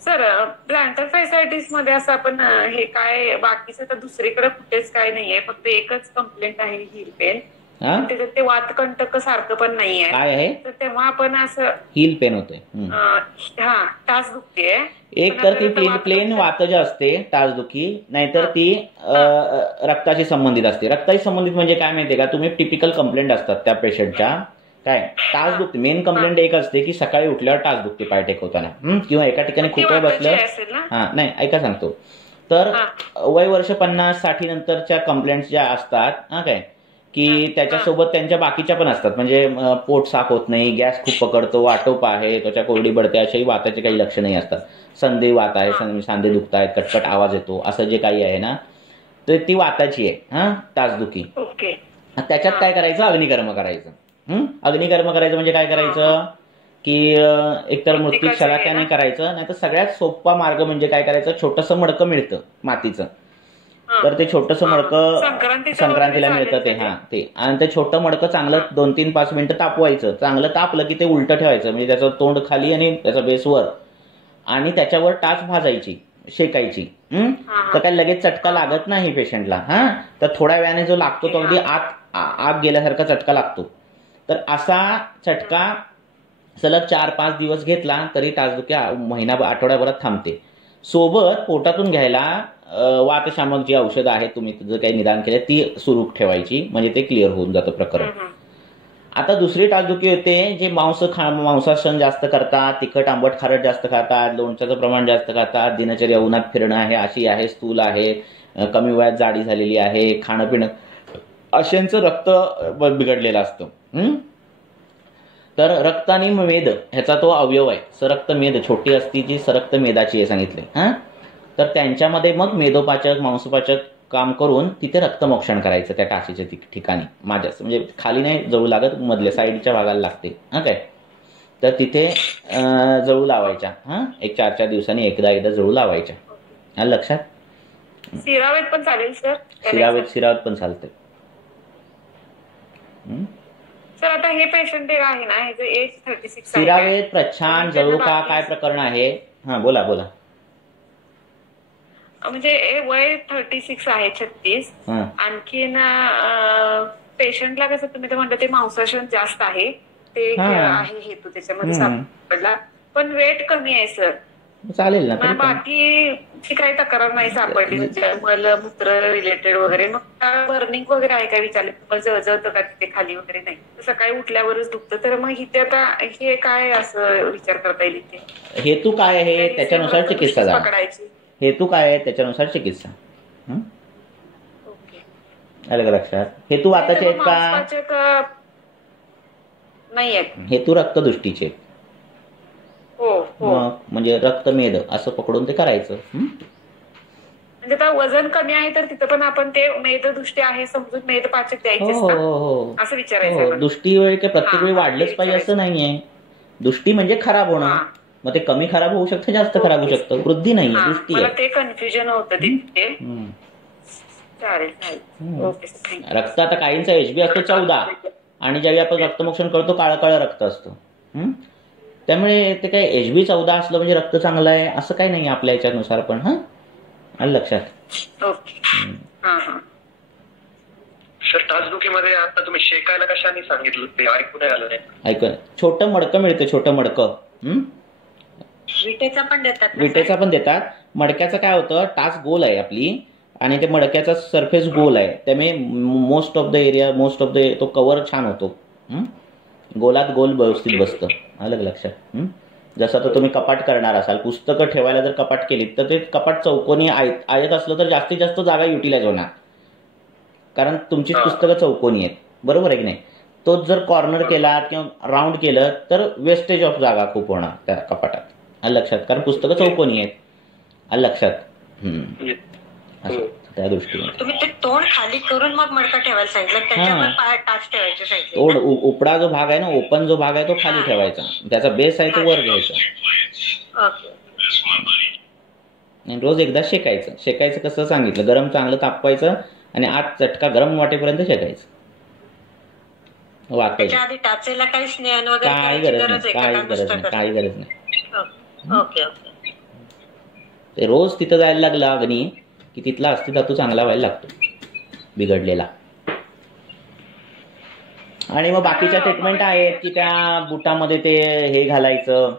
सर प्लांटर फॅसायटिस मध्ये असं आपण हे काय बाकीचं तर दुसरीकडे कुठेच काय नाहीये, फक्त एकच कंप्लेंट आहे हील पेन. हा त्याच्यात ते वातकंटक सारखं पण नाहीये. काय आहे? तर तेव्हा आपण असं हील पेन होते. हा टाच दुखते. एक तर ती प्लेन वातज असते टाचदुखी, नाहीतर ती रक्ताशी संबंधित असते. रक्ताशी संबंधित म्हणजे काय माहितीये का, तुम्ही टिपिकल कंप्लेंट असतात त्या पेशंटच्या, काय टाच दुखते. मेन कंप्लेंट एक असते की सकाळी उठल्यावर टाच दुखते पाय टेकवताना, किंवा एका ठिकाणी खूप वेळ बसलं. हा नाही ऐका सांगतो. तर वय वर्ष 50-60 नंतरच्या कंप्लेंट्स ज्या असतात हा काय, की त्याच्यासोबत त्यांच्या बाकीच्या पण असतात. म्हणजे पोट साफ होत नाही, गॅस खूप पकडतो, वाटोप आहे, त्वचा कोरडी पडते, अशाही वाताचे काही लक्षणं असतात. संधी वात आहे, सांधे दुखत आहेत, कटकट आवाज येतो, असं जे काही आहे ना, तर ती वाताची आहे हा टाचदुखी. त्याच्यात काय करायचं, अग्निकर्म करायचं. अग्निकर्म करायचं म्हणजे काय करायचं की एकतर मृत्यू शलाक्याने करायचं, नाही तर सगळ्यात सोपा मार्ग म्हणजे काय करायचं, छोटंसं मडकं मिळतं मातीचं, तर ते छोटंसं मडकं संक्रांतीला मिळतं ते, हा ते, आणि ते छोटं मडकं चांगलं 2-3-5 मिनिटं तापवायचं. चांगलं तापलं की ते उलटं ठेवायचं, म्हणजे त्याचं तोंड खाली आणि त्याचा बेस वर, आणि त्याच्यावर टाच भाजायची, शेकायची. तर काय लगेच चटका लागत नाही पेशंटला. हा तर थोड्या वेळाने जो लागतो तो अगदी आत गेल्यासारखा चटका लागतो. तर असा चटका सलग 4-5 दिवस घेतला तरी टाचदुखी आठवड्याभरात थांबते. सोबत पोटातून घ्यायला वातशामक जी औषधं आहेत, तुम्ही जर काही निदान केलं ती सुरू ठेवायची, म्हणजे ते क्लिअर होऊन जातं प्रकरण. आता दुसरी टाचदुखी होते जे मांसाशन जास्त करतात, तिखट आंबट खारट जास्त खातात, लोणच्याचं प्रमाण जास्त खातात, दिनचर्या उन्हात फिरणं आहे, अशी आहे, स्थूल आहे, कमी वयात जाडी झालेली आहे, खाणं पिणं, अशांचं रक्त बिघडलेलं असतं. तर रक्त आणि मेद ह्याचा तो अवयव आहे. सरक्त मेद छोटी असती जी सरक्त मेदाची आहे सांगितले. तर त्यांच्यामध्ये मग मेदोपाचक मांसपाचक काम करून तिथे रक्तमोक्षण करायचं त्या टाचीच्या ठिकाणी. माझ्या म्हणजे खाली नाही जळू लागत, मधल्या साईडच्या भागाला लागते हा काय. तर तिथे जळू लावायच्या, एक 4-4 दिवसांनी एकदा जळू लावायच्या. लक्षात. सिरावेत पण चालेल सर? सिरावेत पण चालते सर. आता हे पेशंट आहे ना, ह्याचं एज 36 सिरावेत प्रच्छान जळू का काय प्रकरण आहे? हा बोला. म्हणजे वय 36 आहे, 36. आणखीन पेशंटला कसं तुम्ही तर म्हणता ते मांसाशन जास्त आहे, ते आहे हेतू त्याच्यामध्ये सापडला, पण वेट कमी आहे सर. चालेल ना, बाकी काही तक्रार नाही सापडली, म्हणजे मलमूत्र रिलेटेड वगैरे. मग बर्निंग वगैरे आहे काय विचारले, तुम्हाला जळजळतं का तिथे खाली वगैरे? नाही, सकाळी उठल्यावरच दुखतं. तर मग इथे आता हे काय असं विचार करता येईल इथे? हेतू काय आहे त्याच्यानुसार चिकित्सा पकडायची. हेतू काय आहे त्याच्यानुसार चिकित्सा. अलग लक्षात. हेतू वाताचे आहेत का? नाही आहेत. हेतू रक्तदृष्टीचे. म्हणजे रक्तमेद असं पकडून ते करायचं. म्हणजे आता वजन कमी आहे तर तिथं पण आपण ते मेददृष्टी आहे समजून मेदपाचक द्यायचे असं विचारायचं. दृष्टी वेळी काय प्रत्येक वेळी वाढलंच पाहिजे असं नाहीये. दृष्टी म्हणजे खराब होणं, मग ते कमी खराब होऊ शकतं, जास्त खराब होऊ शकतं, वृद्धी नाही दृष्टी आहे. ते कन्फ्युजन होतं तिथे. रक्त आता काहींचा HB असतो 14, आणि ज्यावेळी आपण रक्तमोक्षण करतो काळं काळं रक्त असतं. त्यामुळे ते काय HB 14 असलं म्हणजे रक्त चांगलं आहे असं काही नाही आपल्या याच्यानुसार पण. लक्षात. सर टाचदुखीमध्ये आता तुम्ही शेकायला कशाने सांगितलं ते ऐकून आलं नाही. ऐकून छोटं मडकं मिळतं, छोटं मडकं. विटेचा पण देतात. मडक्याचं काय होतं, टाच गोल आहे आपली आणि ते मडक्याचा सरफेस गोल आहे, त्यामुळे मोस्ट ऑफ द तो कव्हर छान होतो. गोलात गोल व्यवस्थित बसतं. अलग लक्षात. जसं आता तुम्ही कपाट करणार असाल, पुस्तकं ठेवायला जर कपाट केलीत तर ते कपाट चौकोनी आयत असलं तर जास्तीत जास्त जागा युटिलाइज होणार, कारण तुमची पुस्तकं चौकोनी आहेत, बरोबर आहे की नाही. तोच जर कॉर्नर केला किंवा राऊंड केलं तर वेस्टेज ऑफ जागा खूप होणार त्या कपाटात. लक्षात, कारण पुस्तकं चौकोनी आहेत. लक्षात. त्या दृष्टीने तुम्ही ते तोंड खाली करून मग मडकं ठेवायला सांगितलं, त्याच्यावर टाच ठेवायचे सांगितलं. उपडा जो भाग आहे ना, ओपन जो भाग आहे तो खाली ठेवायचा, त्याचा बेस आहे तो वर घ्यायचा. रोज एकदा शेकायचं कसं सांगितलं, गरम चांगलं तापवायचं आणि आत चटका गरम वाटेपर्यंत शेकायचं. वाकायचं. आधी टाचेला काही स्नेहन वगैरे काही गरज नाही. ते रोज तिथं जायला लागला अग्नी की तिथला अस्थिधातू चांगला व्हायला लागतो बिघडलेला. आणि मग बाकीच्या ट्रीटमेंट आहेत की त्या बुटामध्ये ते हे घालायचं,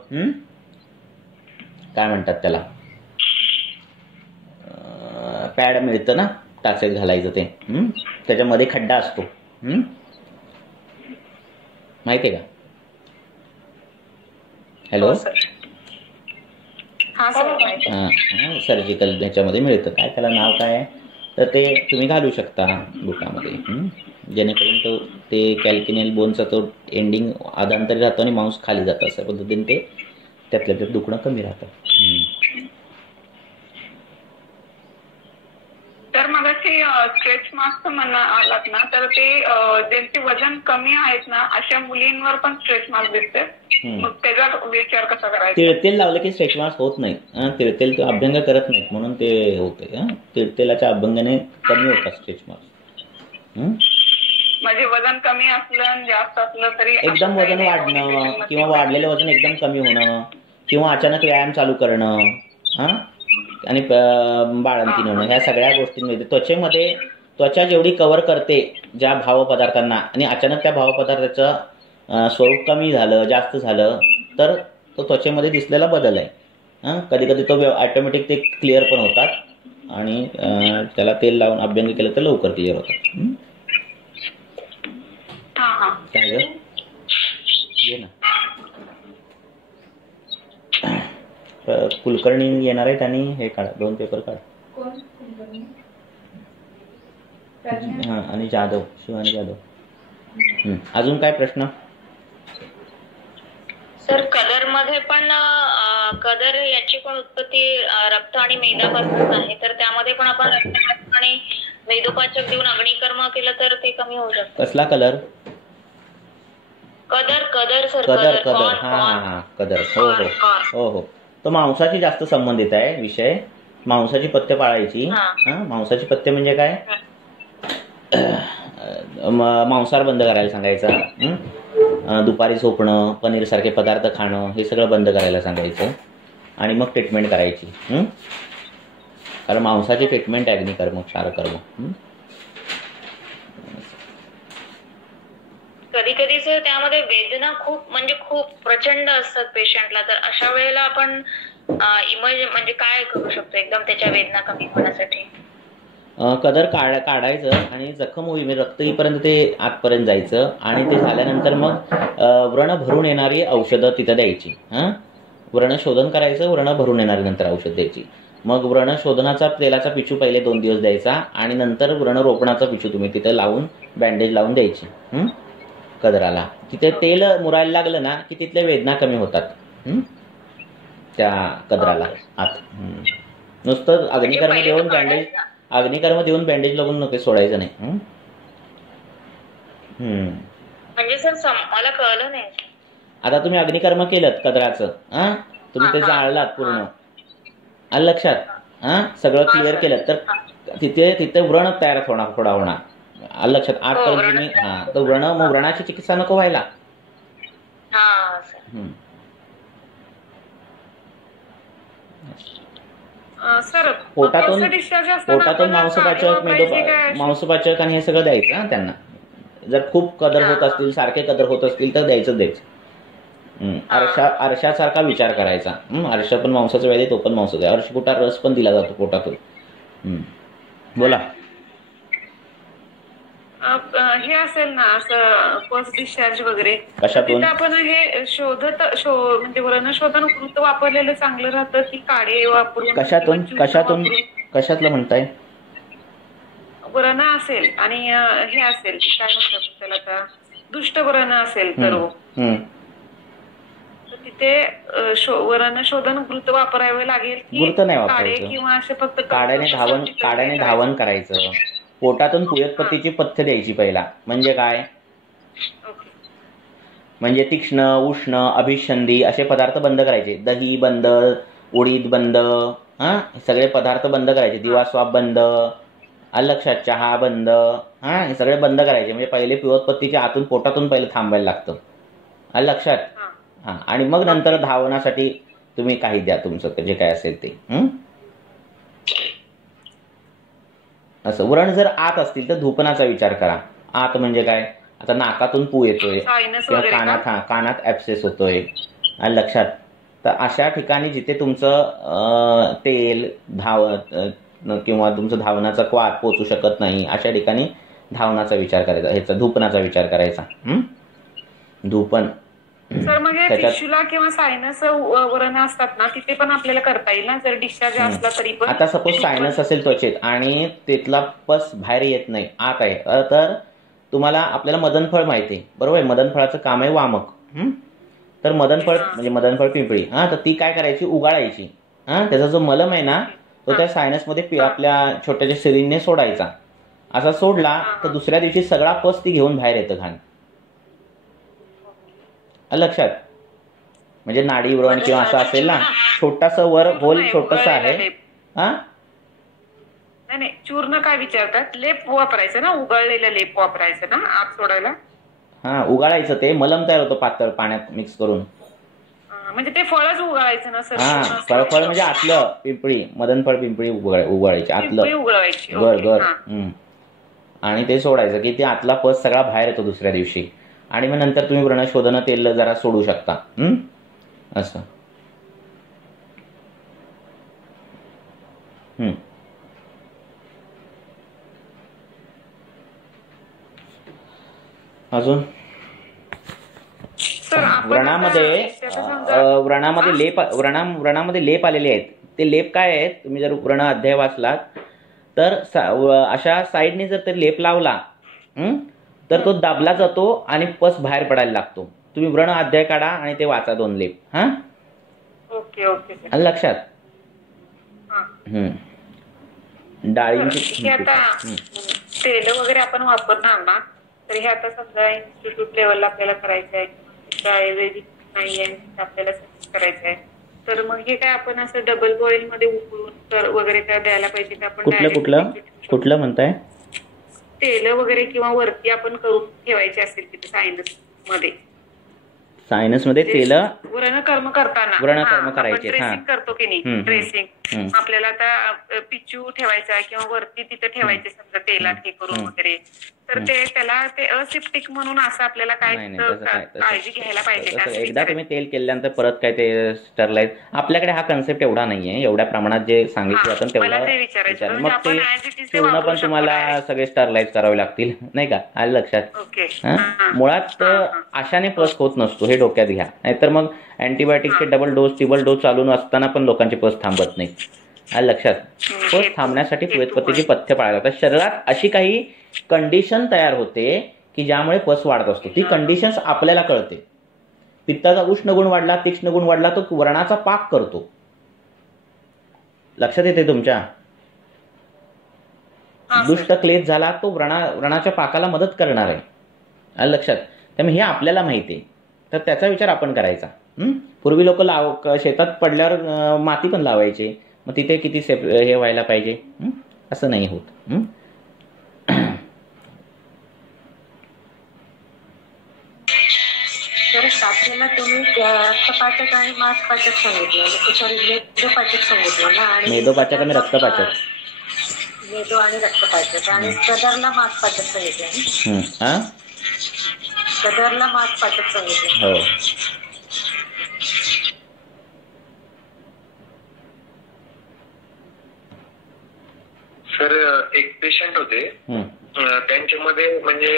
काय म्हणतात त्याला, पॅड मिळतं ना टाचेत घालायचं ते, त्याच्यामध्ये खड्डा असतो, माहितीये का? हॅलो, सर्जिकल ह्याच्यामध्ये मिळतं, काय त्याला नाव काय आहे, तर ते तुम्ही घालू शकता बुटामध्ये, जेणेकरून तो ते कॅल्किनियल बोनचा तो एंडिंग आधांतरी राहतो आणि मांस खाली जातं, अशा पद्धतीने ते त्यातल्या त्यात दुखणं कमी राहतं. तर मग स्ट्रेच मार्क्स म्हणा आलात ना, तर ते ज्यांचे वजन कमी आहेत ना अशा मुलींवर पण स्ट्रेच मार्क्स दिसते, मग त्याचा विचार कसा करायचा? तिळतेल लावलं की स्ट्रेच मार्क्स होत नाही, तिळतेल तो अभ्यंग करत नाहीत म्हणून ते होते. तिळतेलाच्या अभ्यंगाने कमी होतात स्ट्रेच मार्क्स. म्हणजे वजन कमी असलं जास्त असलं तरी एकदम वजन वाढणं किंवा वाढलेलं वजन एकदम कमी होणं किंवा अचानक व्यायाम चालू करणं आणि बाळंतीण होणं, ह्या सगळ्या गोष्टींमध्ये त्वचेमध्ये त्वचा जेवढी कव्हर करते ज्या भावपदार्थांना आणि अचानक त्या भावपदार्थाचं स्वरूप कमी झालं जास्त झालं तर तो त्वचेमध्ये दिसलेला बदल आहे. कधी कधी तो ऑटोमॅटिक ते क्लिअर पण होतात आणि त्याला तेल लावून अभ्यंग केलं तर लवकर क्लिअर होतात. काय ग ये ना, कुलकर्णी येणार आहेत आणि हे काढा, 2 पेपर काढ. हा, आणि जाधव, शिवानी जाधव. अजून काय प्रश्न? सर कदर मध्ये पण कदर याची पण उत्पत्ती रक्त आणि मेदापासून आहे, तर त्यामध्ये पण आपण रक्त आणि मेदोपाचक देऊन अग्निकर्म केलं तर ते कमी होऊ शकतं. कसला कलर? कदर सर, कदर. हा कदर. हो हो. तो मांसाशी जास्त संबंधित आहे विषय. मांसाची पथ्य पाळायची. मांसाची पथ्य म्हणजे काय? मांसाहार बंद करायला सांगायचा, दुपारी झोपणं, पनीर सारखे पदार्थ खाणं, हे सगळं बंद करायला सांगायचं आणि मग ट्रीटमेंट करायची. कारण मांसाची ट्रीटमेंट आहे अग्निकर्म, क्षारकर्म. कधी कधी सर त्यामध्ये वेदना खूप म्हणजे खूप प्रचंड असतात पेशंटला, तर अशा वेळेला आपण म्हणजे काय करू शकतो एकदम त्याच्या वेदना कमी होण्यासाठी? कदर काढायचं आणि जखम होईल रक्त येईपर्यंत ते आतपर्यंत जायचं आणि ते झाल्यानंतर मग व्रण भरून येणारी औषधं तिथं द्यायची. व्रण शोधन करायचं, व्रण भरून येणारी नंतर औषध द्यायची. मग व्रण शोधनाचा तेलाचा पिशू पहिले 2 दिवस द्यायचा आणि नंतर व्रण रोपणाचा पिशू तुम्ही तिथं लावून बँडेज लावून द्यायची कदराला. तिथे तेल मुरायला लागलं ना की तिथल्या वेदना कमी होतात त्या कदराला आत. नुसतं अग्निकर्म देऊन बँडेज लावून नको सोडायचं नाही. म्हणजे सर मला कळलं नाही. आता तुम्ही अग्निकर्म केलं कदराचं, तुम्ही ते जाळलात पूर्ण, आलं लक्षात, सगळं क्लिअर केलं तर तिथे व्रण तयार थोडा होणार, आलं लक्षात. आजपर्यंत तुम्ही तर मग व्रणाची चिकित्सा नको व्हायला. सर पोटातून मांसपाचक आणि हे सगळं द्यायचं त्यांना. जर खूप कदर होत असतील, सारखे कदर होत असतील तर द्यायचं. आरशासारखा विचार करायचा. आरशा पण मांसाचा वेळ आहे, तो पण मांसाचा आहे. अर्शपोटा रस पण दिला जातो पोटातून. बोला. हे असेल ना असं पोस्ट डिस्चार्ज वगैरे, कशातून आपण हे म्हणजे व्रणशोधन कृत वापरलेलं चांगलं राहतं की काढे वापरून? कशातलं म्हणताय? व्रण असेल आणि हे असेल काय म्हणतात त्याला, आता दुष्ट व्रण असेल तर तिथे व्रणशोधन घृत वापरावे लागेल की काढे किंवा असे फक्त काड्याने धावन करायचं. पोटातून पुयत्पत्तीची पथ्य द्यायची पहिला. म्हणजे काय? म्हणजे तीक्ष्ण, उष्ण, अभिसंधी असे पदार्थ बंद करायचे. दही बंद, उडीद बंद, हे सगळे पदार्थ बंद करायचे. दिवास्वाप बंद, लक्षात, चहा बंद, हे सगळे बंद करायचे. म्हणजे पहिले पिवत्पत्तीच्या आतून पोटातून पहिले थांबायला लागतं, लक्षात. आणि मग नंतर धावनासाठी तुम्ही काही द्या तुमचं जे काय असेल ते. असं व्रण जर आत असतील तर धूपनाचा विचार करा. आत म्हणजे काय? आता नाकातून पू येतोय सायनस किंवा वगैरे का? कानात ऍब्सेस होतोय, आणि लक्षात. तर अशा ठिकाणी जिथे तुमचं तेल किंवा तुमचं धावनाचा क्वाथ पोचू शकत नाही, अशा ठिकाणी धावनाचा विचार करायचा, ह्याचा धूपनाचा विचार करायचा. धूपन सर मग हे टिश्यूला किंवा सायनस व्रण असतात ना, तिथे पण आपल्याला करता येईल ना जर डिस्चार्ज असला तरी पण? आता सपोज सायनस असेल त्वचेत आणि तिथला पस बाहेर येत नाही, आत आहे, तर तुम्हाला आपल्याला मदनफळ माहिती आहे, बरोबर आहे? मदनफळाचं काम आहे वामक. तर मदनफळ म्हणजे मदनफळ पिंपळी, तर ती काय करायची, उगाळायची. त्याचा जो मलम आहे ना, तो त्या सायनसमध्ये आपल्या छोट्याच्या सिरिंजने सोडायचा. असा सोडला तर दुसऱ्या दिवशी सगळा पस ती घेऊन बाहेर येतं घाण. लक्षात. म्हणजे नाडी व्रण किंवा असं असेल ना, छोटासा वर होल छोटस आहे. नाही, चूर्ण काय विचारतात, लेप वापरायचं ना, उगाळलेला लेप वापरायचं ना आत सोडायला? उगाळायचं, ते मलम तयार होतो पातळ पाण्यात मिक्स करून. म्हणजे ते फळच उगाळायचं ना सर? फळ म्हणजे आतलं पिंपळी, मदनफळ पिंपळी उगाळायची, आतलं उगाळायची. गर. आणि ते सोडायचं की ते आतला पस सगळा बाहेर येतो दुसऱ्या दिवशी. आणि मग नंतर तुम्ही व्रणशोधन तेल जरा सोडू शकता. असं. अजून व्रणामध्ये लेप आलेले आहेत. ते लेप काय आहेत, तुम्ही जर व्रण अध्याय वाचलात तर अशा साईडने जर ते लेप लावला तर तो दाबला जातो आणि पस बाहेर पडायला लागतो. तुम्ही व्रण अध्याय काढा आणि ते वाचा 2 लेप. Okay okay. लक्षात. डाळींची आता तेल वगैरे आपण वापरणार ना, तर हे आता समजा इन्स्टिट्यूट लेवलला आपल्याला करायचं आहे, आयुर्वेदिक नाही आहे आपल्याला करायचं आहे, तर मग हे काय आपण असं डबल बॉईल मध्ये उकळून वगैरे काय द्यायला पाहिजे का? आपण कुठलं म्हणताय? तेल वगैरे किंवा वरती आपण करून ठेवायचे असेल तिथे सायनस मध्ये तेल व्रणकर्म करताना व्रणकर्म करायचे, ड्रेसिंग करतो की नाही, ड्रेसिंग आपल्याला आता पिचू ठेवायचा किंवा वरती तिथे ठेवायचे समजा तेलात हे करून वगैरे, तर त्याला ते असिप्टिक म्हणून असं आपल्याला काय काळजी घ्यायला पाहिजे का? एकदा तुम्ही तेल केल्यानंतर परत काय ते स्टरलाइज, आपल्याकडे हा कन्सेप्ट एवढा नाहीये, एवढ्या प्रमाणात जे सांगितलं आपण तेवढं. मग ते पूर्ण पण तुम्हाला सगळे स्टरलाइज करावे लागतील, नाही का? आलं लक्षात. मुळात अशाने पस होत नसतो, हे डोक्यात घ्या. नाहीतर मग अँटीबायोटिकचे डबल डोस ट्रिबल डोस चालून असताना पण लोकांचे पस थांबत नाही. आलं लक्षात. पस थांबण्यासाठी पुरेपत्तीची पथ्य पाळायला लागतात. शरीरात अशी काही कंडिशन तयार होते की ज्यामुळे पस वाढत असतो. ती कंडिशन्स आपल्याला कळते. पित्ताचा उष्ण गुण वाढला, तीक्ष्ण गुण वाढला, तो व्रणाचा पाक करतो. लक्षात येते तुमच्या? दुष्ट क्लेश झाला, तो व्रणाच्या पाकाला मदत करणार आहे. आलं लक्षात. त्यामुळे हे आपल्याला माहिती आहे, तर त्याचा विचार आपण करायचा. पूर्वी लोक शेतात पडल्यावर माती पण लावायचे, मग तिथे किती हे व्हायला पाहिजे, असं नाही होत. आपल्याला तुम्ही रक्तपाचक आणि मांसपाचक सांगितलं, मेदोपाचक सांगितलं ना, आणि मेदोपाचक आणि रक्तपाचक, मेदो आणि रक्तपाचक, आणि सदरला मांसपाचक सांगितलं. सदरला मांसपाचक सांगितलं. हो. सर एक पेशंट होते, त्यांच्यामध्ये म्हणजे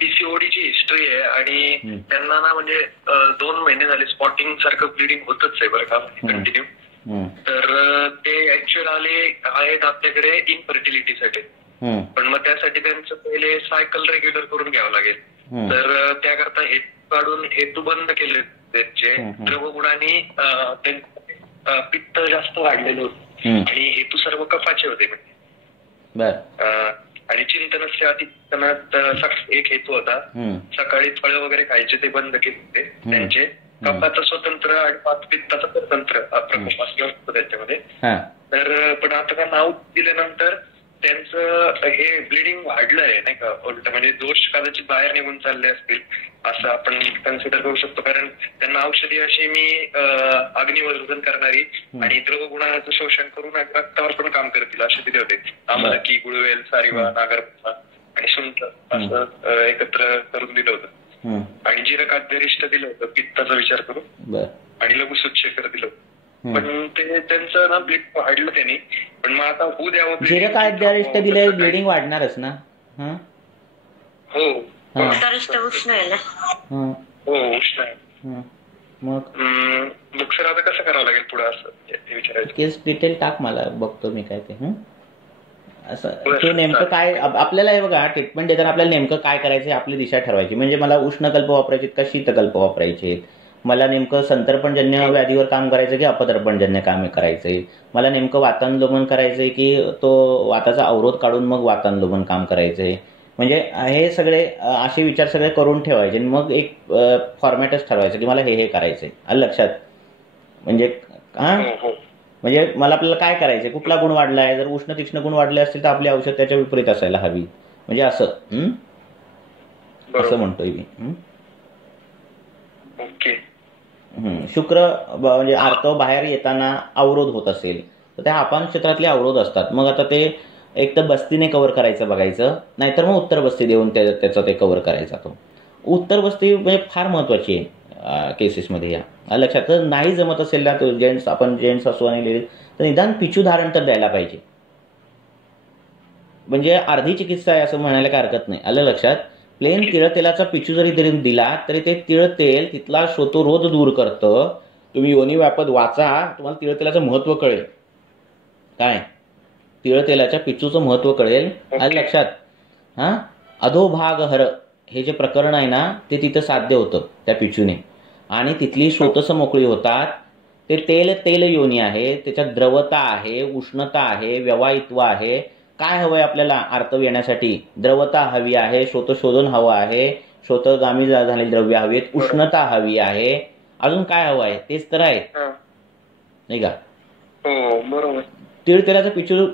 पीसीओडीची हिस्ट्री आहे आणि त्यांना ना म्हणजे 2 महिने झाले स्पॉटिंग सारखं ब्लिडिंग होतच आहे बरं का, कंटिन्यू. तर ते ऍक्च्युअल आहेत आपल्याकडे इनफर्टिलिटीसाठी, पण मग त्यासाठी त्यांचं पहिले सायकल रेग्युलर करून घ्यावं लागेल. तर त्याकरता हेतू काढून हेतू बंद केले त्यांचे, द्रवगुणांनी पित्त जास्त वाढलेलं होतं आणि हेतू सर्व कफाचे होते. आणि चिंतनस्य अतिचिंतनात एक हेतू होता, सकाळी फळं वगैरे खायचे ते बंद केले होते त्यांचे. कफाचं स्वतंत्र आणि पित्ताचं स्वतंत्र प्रकोप असतो त्याच्यामध्ये. तर पण आता का नाव दिल्यानंतर त्यांचं हे ब्लिडिंग वाढलंय नाही का, उलट म्हणजे दोष कदाचित बाहेर निघून चालले असतील असं आपण कन्सिडर करू शकतो. कारण त्यांना औषधी अशी मी अग्निवर्धन करणारी आणि द्रवगुणाचं शोषण करून रक्तावर पण काम करतील असे दिले होते. आम्हाला की गुळवेल, सारिवा, नागरपा आणि सुंठ असं एकत्र करून दिलं होतं आणि जिरकाद्यरिष्ट दिलं होतं पित्ताचा विचार करून आणि लघुसूतशेखर दिलं होतं. पण ते त्यांचं ना ब्लीड वाढलं त्यांनी. पण मग आता होऊ द्यावं. जिरकाद्यरिष्ट दिले ब्लिडिंग वाढणारच ना. हो उष्ण आहे ना. हो उष्ण आहे. मग सर आता कसं करावं लागेल पुढे असं विचारायचं. केस डिटेल टाक मला, बघतो मी काय ते. असं तू नेमकं काय आपल्याला हे बघा, ट्रीटमेंट देताना आपल्याला नेमकं काय करायचं आपली दिशा ठरवायची. म्हणजे मला उष्णकल्प वापरायचे का शीतकल्प वापरायचे, मला नेमकं संतर्पणजन्य व्याधीवर काम करायचं की अपतर्पणजन्य काम करायचंय, मला नेमकं वातानुलोमन करायचंय की तो वाताचा अवरोध काढून मग वातानुलोमन काम करायचंय. म्हणजे हे सगळे असे विचार सगळे करून ठेवायचे. मग एक फॉर्मॅटच ठरवायचं की मला हे करायचंय. आलं लक्षात. म्हणजे म्हणजे मला आपल्याला काय करायचंय, कुठला गुण वाढलाय. जर उष्ण तीक्ष्ण गुण वाढले असतील तर आपली औषध त्याच्या विपरीत असायला हवी. म्हणजे असं असं म्हणतोय मी. शुक्र म्हणजे आर्तव बाहेर येताना अवरोध होत असेल तर त्या अपान क्षेत्रातले अवरोध असतात. मग आता ते एक तर बस्तीने कव्हर करायचं बघायचं, नाहीतर मग उत्तर बस्ती देऊन त्याचा ते कव्हर करायचा. तो उत्तर बस्ती म्हणजे फार महत्वाची आहे केसेसमध्ये. या लक्षात नाही जमत असेल ना तो जेंट्स असो आणि लेडीज, तर निदान पिचू धारण तर द्यायला पाहिजे. म्हणजे अर्धी चिकित्सा आहे असं म्हणायला काय हरकत नाही. आलं लक्षात. प्लेन तिळतेलाचा पिचू जरी दिला तरी ते तिळतेल तिथला शोथोरोध दूर करतं. तुम्ही योनी व्यापद वाचा, तुम्हाला तिळतेलाचं महत्व कळेल. काय तिळतेलाच्या पिचूचं महत्व कळेल. आलं लक्षात. अधोभाग हर हे जे प्रकरण आहे ना ते तिथं साध्य होतं त्या पिचूने आणि तिथली शोतस मोकळी होतात. ते तेल योनी आहे, त्याच्यात द्रवता आहे, उष्णता आहे, व्यवायित्व आहे. काय हवंय आपल्याला आर्तव येण्यासाठी? द्रवता हवी आहे, शोधन हवं आहे, शोतगामी झालेली द्रव्य हवी आहेत, उष्णता हवी आहे. अजून काय हवं आहे? तेच तर आहे नाही का. बरोबर. तिळतेलाचं पिचू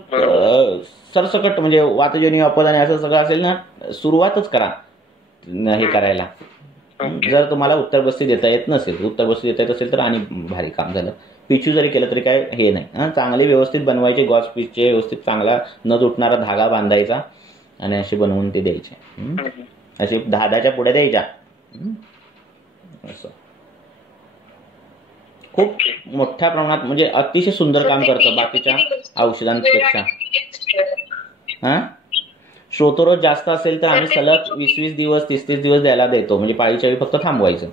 सरसकट म्हणजे वातजन्य अपद आणि असं सगळं असेल ना, सुरुवातच करा हे करायला. जर तुम्हाला उत्तर बस्ती देता येत नसेल, उत्तर बस्ती देता येत असेल तर आणि भारी काम झालं. पिचू जरी केलं तरी काय हे नाही. चांगले व्यवस्थित बनवायचे, गॉस पीसचे व्यवस्थित चांगला न तुटणारा धागा बांधायचा आणि असे बनवून ते द्यायचे. असे 10-10च्या पुढे द्यायच्या. असं खूप मोठ्या प्रमाणात म्हणजे अतिशय सुंदर काम करतं बाकीच्या औषधांपेक्षा. श्रोतरोध जास्त असेल तर आम्ही सलग 20-20 दिवस 30-30 दिवस द्यायला देतो. म्हणजे पाळीच्या वेळी फक्त थांबवायचं,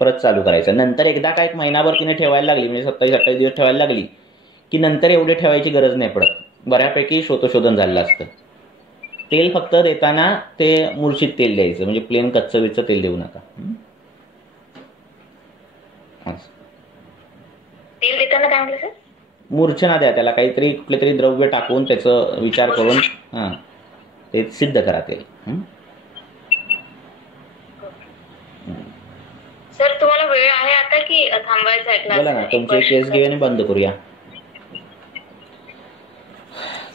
परत चालू करायचं. नंतर एकदा काय 1 महिनाभर तिने ठेवायला लागली म्हणजे 27-28 दिवस ठेवायला लागली की नंतर एवढे ठेवायची गरज नाही पडत. बऱ्यापैकी शोधन झालेलं असतं. तेल फक्त देताना ते मूर्छित तेल द्यायचं, म्हणजे प्लेन कच्चं तेल देऊ नका. तेल देताना काय म्हटलं सर? मूर्छना द्या त्याला, काहीतरी कुठले तरी द्रव्य टाकून त्याचा विचार करून ते सिद्ध करा तेल. सर तुम्हाला वेळ आहे आता की थांबायचं आहे? बोला ना, तुमचे केस घेऊन आणि बंद करूया.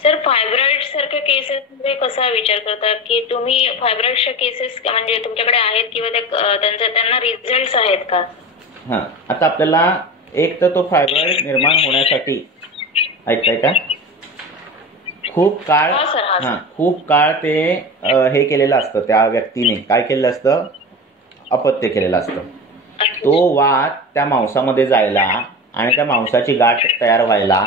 सर फायब्रॉइड सारख्या केसेस मध्ये कसा विचार करता की तुम्ही फायब्रॉइडच्या केसेस म्हणजे तुमच्याकडे आहेत किंवा त्यांना रिझल्ट आहेत का? आता आपल्याला एक तर तो फायब्रॉइड निर्माण होण्यासाठी ऐकताय का, खूप काळ ते हे केलेलं असतं. त्या व्यक्तीने काय केलेलं असतं, अपत्य केलेलं असतं. तो वात त्या मांसामध्ये जायला आणि त्या मांसाची गाठ तयार व्हायला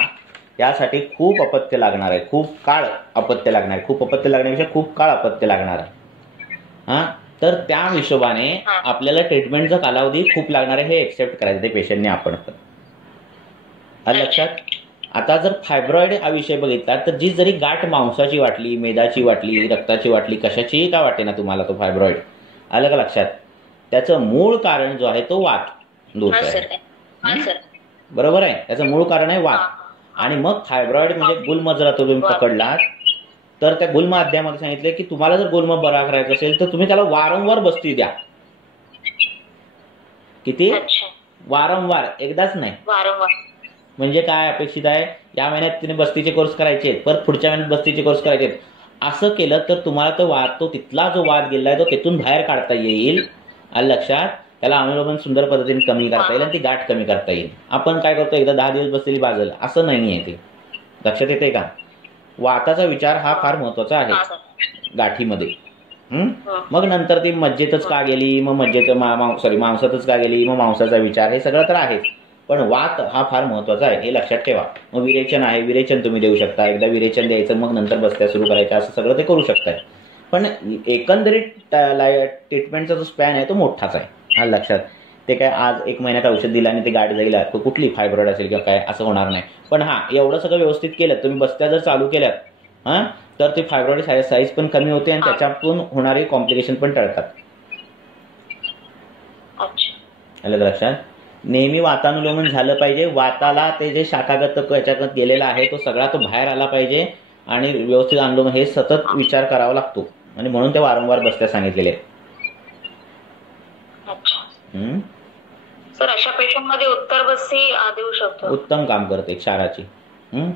यासाठी खूप अपत्य लागणार आहे. खूप काळ अपत्य लागणार आहे. खूप अपत्य लागण्यापेक्षा खूप काळ अपत्य लागणार आहे. तर त्या हिशोबाने आपल्याला ट्रीटमेंटचा कालावधी खूप लागणार आहे हे एक्सेप्ट करायचं ते पेशंटने आपण. लक्षात. आता जर फायब्रॉइड हा विषय बघितला तर जी जरी गाठ मांसाची वाटली, मेदाची वाटली, रक्ताची वाटली, कशाचीही का वाटे ना तुम्हाला तो फायब्रॉइड, आलं का लक्षात, त्याचं मूळ कारण जो आहे तो वात दोष आहे. बरोबर आहे. त्याचं मूळ कारण आहे वात. आणि मग फायब्रॉइड म्हणजे गुल्म जर तुम्ही पकडलात तर त्या गुल्म अध्यायामध्ये सांगितले की तुम्हाला जर गुल्म बरा करायचा असेल तर तुम्ही त्याला वारंवार बस्ती द्या. किती? वारंवार, एकदाच नाही. म्हणजे काय अपेक्षित आहे, या महिन्यात तिने बस्तीचे कोर्स करायचे, परत पुढच्या महिन्यात बस्तीचे कोर्स करायचे. असं केलं तर तुम्हाला तो तिथला जो वाद गेलाय तो तिथून बाहेर काढता येईल. आलं लक्षात. त्याला अनुलोमन सुंदर पद्धतीने कमी करता येईल आणि ती गाठ कमी करता येईल. आपण काय करतो, एकदा 10 दिवस बसलेली बाजल असं नाहीये. ते लक्षात येते का? वाताचा विचार हा फार महत्वाचा आहे गाठीमध्ये. मग नंतर ती मज्जेतच का गेली, मग मज्जेचं मांसातच का गेली, मग मांसाचा विचार, हे सगळं तर आहेच. पण वात हा फार महत्वाचा आहे, हे लक्षात ठेवा. मग विरेचन आहे, विरेचन तुम्ही देऊ शकता, एकदा विरेचन द्यायचं मग नंतर बस्त्या सुरू करायच्या, असं सगळं ते करू शकताय. पण एकंदरीत ट्रीटमेंटचा जो स्पॅन आहे तो मोठाच आहे, हा लक्षात. ते काय आज 1 महिन्यात औषध दिलं आणि ते गाठ जाईल, कुठली फायब्रॉइड असेल किंवा काय, असं होणार नाही. पण एवढं सगळं व्यवस्थित केलं तुम्ही, बस्त्या जर चालू केल्यात तर ते फायब्रॉइड साईज पण कमी होते आणि त्याच्यातून होणारे कॉम्प्लिकेशन पण टळतात. आलं लक्षात. नेहमी वातानुलोमन झालं पाहिजे. वाताला ते जे शाखागत ह्याच्यात गेलेला आहे तो सगळा तो बाहेर आला पाहिजे आणि व्यवस्थित अनुलोमन हे सतत विचार करावा लागतो आणि म्हणून ते वारंवार बस्त्या सांगितलेले आहेत. सर अशा पेशंट मध्ये उत्तर बस्ती देऊ शकतो, उत्तम काम करते क्षाराची.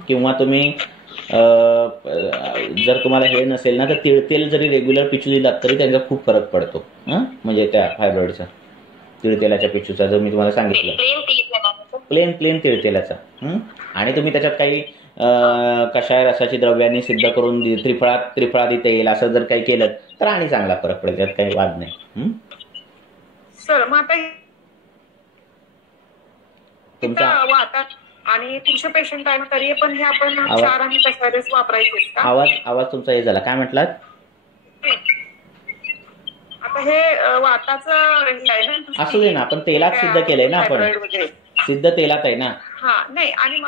किंवा तुम्ही जर तुम्हाला हे नसेल ना तर तिळतेल जरी रेग्युलर पिचू दिलात तरी त्यांचा खूप फरक पडतो. म्हणजे त्या फायब्रॉइडचा तिळतेलाच्या पिचूचा जर मी तुम्हाला सांगितलं, प्लेन तिळतेलाचा. आणि तुम्ही त्याच्यात काही कषाय रसाची द्रव्यांनी सिद्ध करून त्रिफळादी तेल असं जर काही केलं तर आणि चांगला फरक पडेल, त्यात काही वाद नाही. सर मग आता तुमचा वातात आणि पुरुष पेशंट आहे तरी पण हे आपण क्षार आणि कषाय रस वापरायचे का? आवाज तुमचा हे झाला, काय म्हटलात? आता हे वाताचं आहे ना, असू दे ना, आपण तेलात सिद्ध केलंय ना, आपण सिद्ध तेलात आहे ना. नाही आणि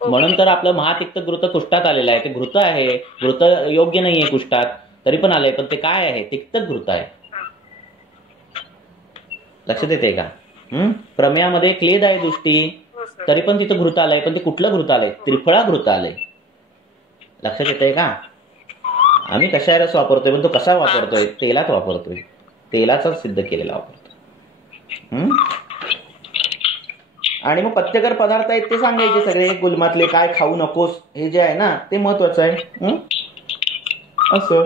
म्हणून तर आपलं महातिक्त घृत कुष्ठात आलेलं आहे. ते घृत आहे, घृत योग्य नाहीये कुष्ठात तरी पण आलंय, पण ते काय आहे? तिक्त घृत आहे. लक्षात येते का? प्रमेयामध्ये क्लेद आहे दृष्टी, तरी पण तिथं घृत आलंय, पण ते कुठलं घृत आलंय? त्रिफळा घृत आलंय. लक्षात येतंय का? आम्ही कषाय रस वापरतोय, पण तो कसा वापरतोय? तेलात वापरतोय, तेलाचा सिद्ध केलेला वापरतोय. आणि मग पथ्यकर पदार्थ आहेत ते सांगायचे सगळे, गुलमातले काय खाऊ नकोस हे जे आहे ना ते महत्वाचं आहे. असं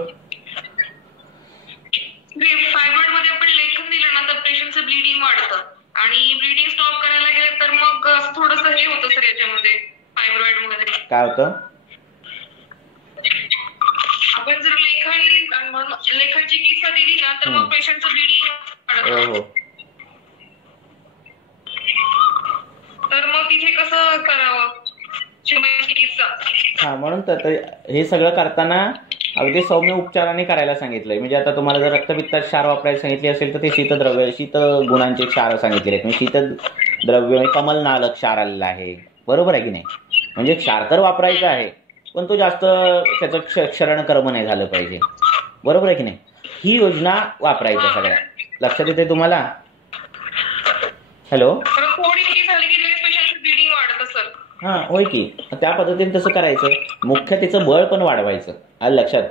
फायब्रॉइड मध्ये आपण लेखन दिलं ना तर पेशंटचं ब्लिडिंग वाढतं आणि ब्लिडिंग स्टॉप करायला गेलं तर मग थोडंसं हे होतं सर याच्यामध्ये फायब्रॉइड मध्ये. काय होतं? आपण जर लेखनची किस्सा दिली ना तर मग पेशंटचं ब्लिडिंग वाढतं. तर मग तिथे कसं करावं चिकित्सा? म्हणून तर हे सगळं करताना अगदी सौम्य उपचाराने करायला सांगितलंय. म्हणजे आता तुम्हाला जर रक्तपित्तात क्षार वापरायला सांगितले असेल तर ते शीतद्रव्य, शीत गुणांचे क्षार सांगितलेले आहेत. म्हणजे शीतद्रव्य कमलनाल क्षार आलेला आहे, बरोबर आहे की नाही? म्हणजे क्षार तर वापरायचा आहे पण तो जास्त त्याचं क्षरणकर्म नाही झालं पाहिजे, बरोबर आहे की नाही? ही योजना वापरायच्या सगळ्या. लक्षात येते तुम्हाला? हॅलो, होय की. त्या पद्धतीने तसं करायचं. मुख्य तिचं बळ पण वाढवायचं, आलं लक्षात.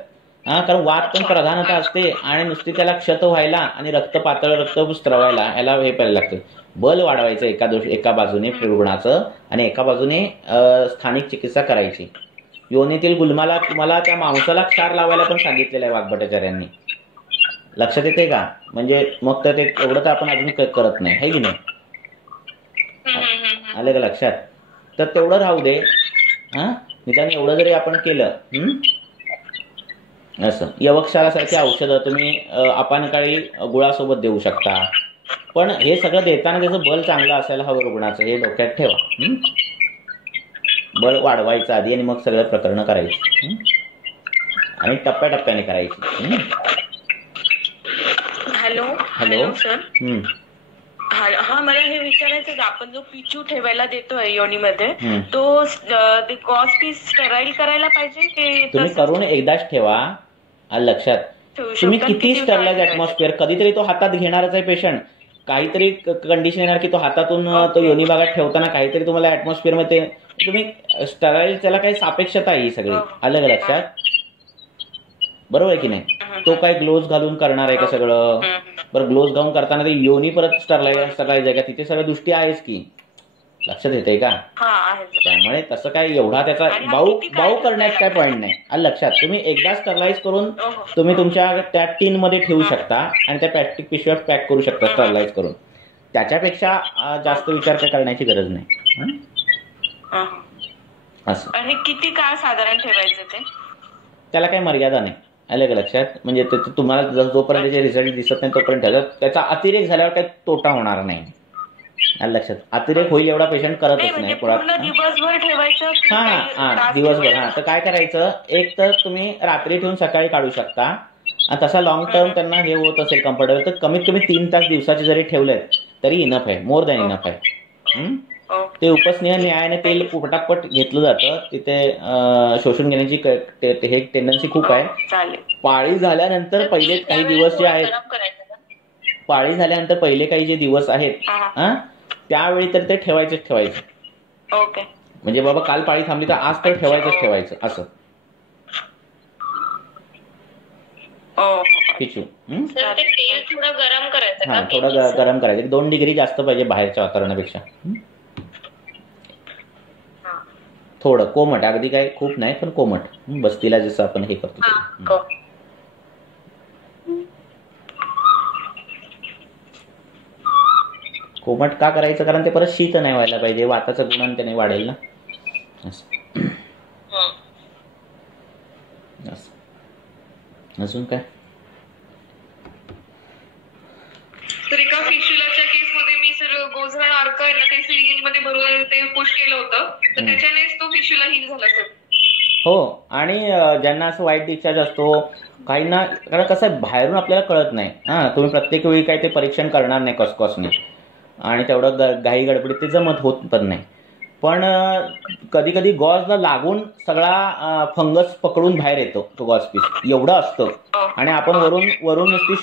कारण वात पण प्रधानता असते आणि नुसती त्याला क्षत व्हायला आणि रक्त पातळ रक्त स्त्रवायला याला हे पाहिजे लागतं. बल वाढवायचं एका बाजूने रुग्णाचं आणि एका बाजूने स्थानिक चिकित्सा करायची. योनीतील गुलमाला तुम्हाला त्या मांसाला क्षार लावायला पण सांगितलेलं आहे वाग्भटाचार्यांनी. लक्षात येते का? म्हणजे मग तर ते एवढं तर आपण अजून करत नाही, है की नाही? आलं का लक्षात? तर तेवढं राहू दे. निदान एवढं जरी आपण केलं असं. यवक्षारासारखी औषधं तुम्ही अपानकाळी गुळासोबत देऊ शकता. पण हे सगळं देताना त्याचं बल चांगलं असायला हवं रुग्णाचं, हे डोक्यात ठेवा. बल वाढवायचं आधी आणि मग सगळं प्रकरण करायची आणि टप्प्याटप्प्याने करायची. Hello sir. हा मला हे विचारायचं, आपण जो पिचू ठेवायला देतोय योनीमध्ये तो कॉज पीस स्टराईल करायला पाहिजे की तुम्ही करून एकदाच ठेवा, लक्षात. तुम्ही किती स्टरलाइज ऍटमॉस्फिअर, कधीतरी तो हातात घेणारच आहे पेशंट. काहीतरी कंडिशन येणार की तो हातातून तो योनी भागात ठेवताना काहीतरी तुम्हाला ऍटमॉस्फिअर मध्ये तुम्ही स्टराईल, त्याला काही सापेक्षता आहे ही सगळी, आलं लक्षात? बरोबर आहे की नाही? तो काय ग्लोव्ज घालून करणार आहे का सगळं? बरं, ग्लोव्ज घालून करताना ते योनी परत स्टरलाइज आहे का? तिथे सगळ्या दृष्टी आहेच की. लक्षात येते का? त्यामुळे तसं काय एवढा त्याचा बाऊ करण्यात काय पॉईंट नाही, आलं लक्षात. तुम्ही एकदा स्टरलाइज करून तुम्ही तुमच्या त्या टीन मध्ये ठेवू शकता आणि त्या प्लॅस्टिक पिशव्यात पॅक करू शकता स्टरलाइज करून. त्याच्यापेक्षा जास्त विचार काय करण्याची गरज नाही. असं. आणि किती काळ साधारण ठेवायचं ते? त्याला काही मर्यादा नाही. आलं का लक्षात? म्हणजे तुम्हाला जोपर्यंत त्याचे रिझल्ट दिसत नाही तोपर्यंत त्याचा अतिरेक झाल्यावर काही तोटा होणार नाही. आलं लक्षात? अतिरेक होईल एवढा पेशंट करतच नाही. दिवसभर ठेवायचं. हा दिवसभर. हा तर काय करायचं, एक तर तुम्ही रात्री ठेवून सकाळी काढू शकता. आणि तसा लॉंग टर्म त्यांना हे होत असेल कम्फर्टेबल तर कमीत कमी 3 तास दिवसाचे जरी ठेवले तरी इनफ आहे, मोर दॅन इनफ आहे. ते उपस्नेह न्यायाने तेल पटापट घेतलं जातं. तिथे शोषून घेण्याची हे टेंडन्सी खूप आहे. पाळी झाल्यानंतर पहिले काही दिवस जे आहेत, पाळी झाल्यानंतर पहिले काही जे दिवस आहेत त्यावेळी तर ते ठेवायचे. ओके. म्हणजे बाबा काल पाळी थांबली तर आज तर ठेवायचं असं. खिचू थोडं गरम करायचं. हा थोडं गरम करायचं. 2 डिग्री जास्त पाहिजे बाहेरच्या वातावरणापेक्षा. थोडं कोमट, अगदी काय खूप नाही पण कोमट, बस्तीला जसं आपण हे करतो. कोमट का करायचं? कारण ते परत शीत नाही व्हायला पाहिजे, वाताचं गुणन त्याने वाढेल ना. अजून काय? तर एका फिशुलाच्या केसमध्ये मी सर गोझराड अर्क आहे ना ते सिरिंज मध्ये भरून ते पुश केलं होतं, तर त्याच्यानेच तो फिशुला हील झाला सर. हो. आणि ज्यांना असं वाईट डिस्चार्ज असतो काहींना, कारण कसं आहे बाहेरून आपल्याला कळत नाही. तुम्ही प्रत्येक वेळी काही ते परीक्षण करणार नाही कॉसने आणि तेवढं घाई गडबडीत ते जमत होत पण नाही. पण कधी कधी गॉजला लागून सगळा फंगस पकडून बाहेर येतो तो गॉज पीस, एवढं असतं. आणि आपण वरून नुसती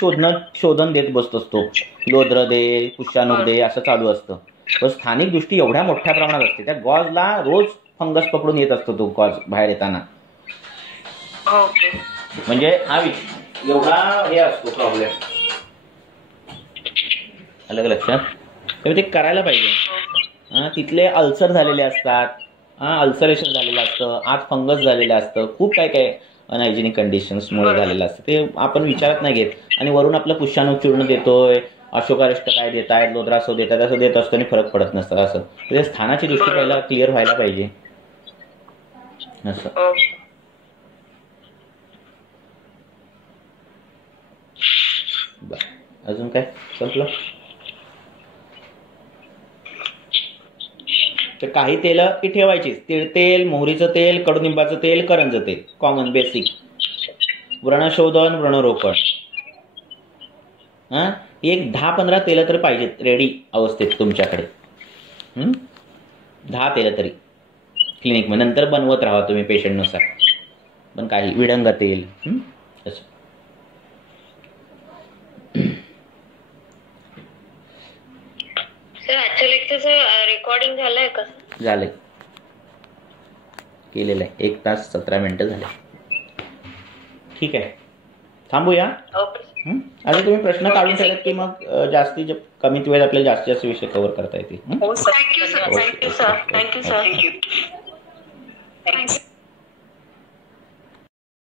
शोधन देत बसतो असतो, लोद्र दे, पुष्याणूक दे असं चालू असतं. पण स्थानिक दृष्टी एवढ्या मोठ्या प्रमाणात असते, त्या गॉजला रोज फंगस पकडून येत असतो तो गॉज बाहेर येताना. म्हणजे हा एवढा हे असतो प्रॉब्लेम. अलग लक्षात? ते करायला पाहिजे. तिथले अल्सर झालेले असतात, अल्सरेशन झालेलं असतं, आत फंगस झालेलं असतं, खूप काय काय अनहायजेनिक कंडिशन्समुळे झालेलं असतं. ते आपण विचारात नाही घेत आणि वरून आपलं पुष्याणूक चूर्ण देतोय, अशोकारिष्ट काय देत आहेत, लोद्रासो देत आहेत असं देत असतो आणि फरक पडत नसतं. असं म्हणजे स्थानाची दृष्टी पहिला क्लिअर व्हायला पाहिजे असं. अजून काय संपलं? तर काही तेल की ठेवायचीच. तिळतेल, मोहरीचं तेल, कडुनिंबाचं तेल, करंज तेल, कॉमन बेसिक. व्रणशोधन, व्रणरोपण. एक 10-15 तेलं तर पाहिजेत रेडी अवस्थेत तुमच्याकडे. 10 तेलं तरी क्लिनिकमध्ये. नंतर बनवत राहा तुम्ही पेशंटनुसार. पण काही विडंग तेल असं. आजच्या लेक्चरचं रेकॉर्डिंग झालंय का? झालंय, केलेलं आहे. 1 तास 17 मिनिटं झाले. ठीक आहे, थांबूया. आता तुम्ही प्रश्न काढून ठेवत की मग जास्तीत कमीत वेळ आपल्याला जास्तीत जास्त विषय कव्हर करता येतील. Thank you sir.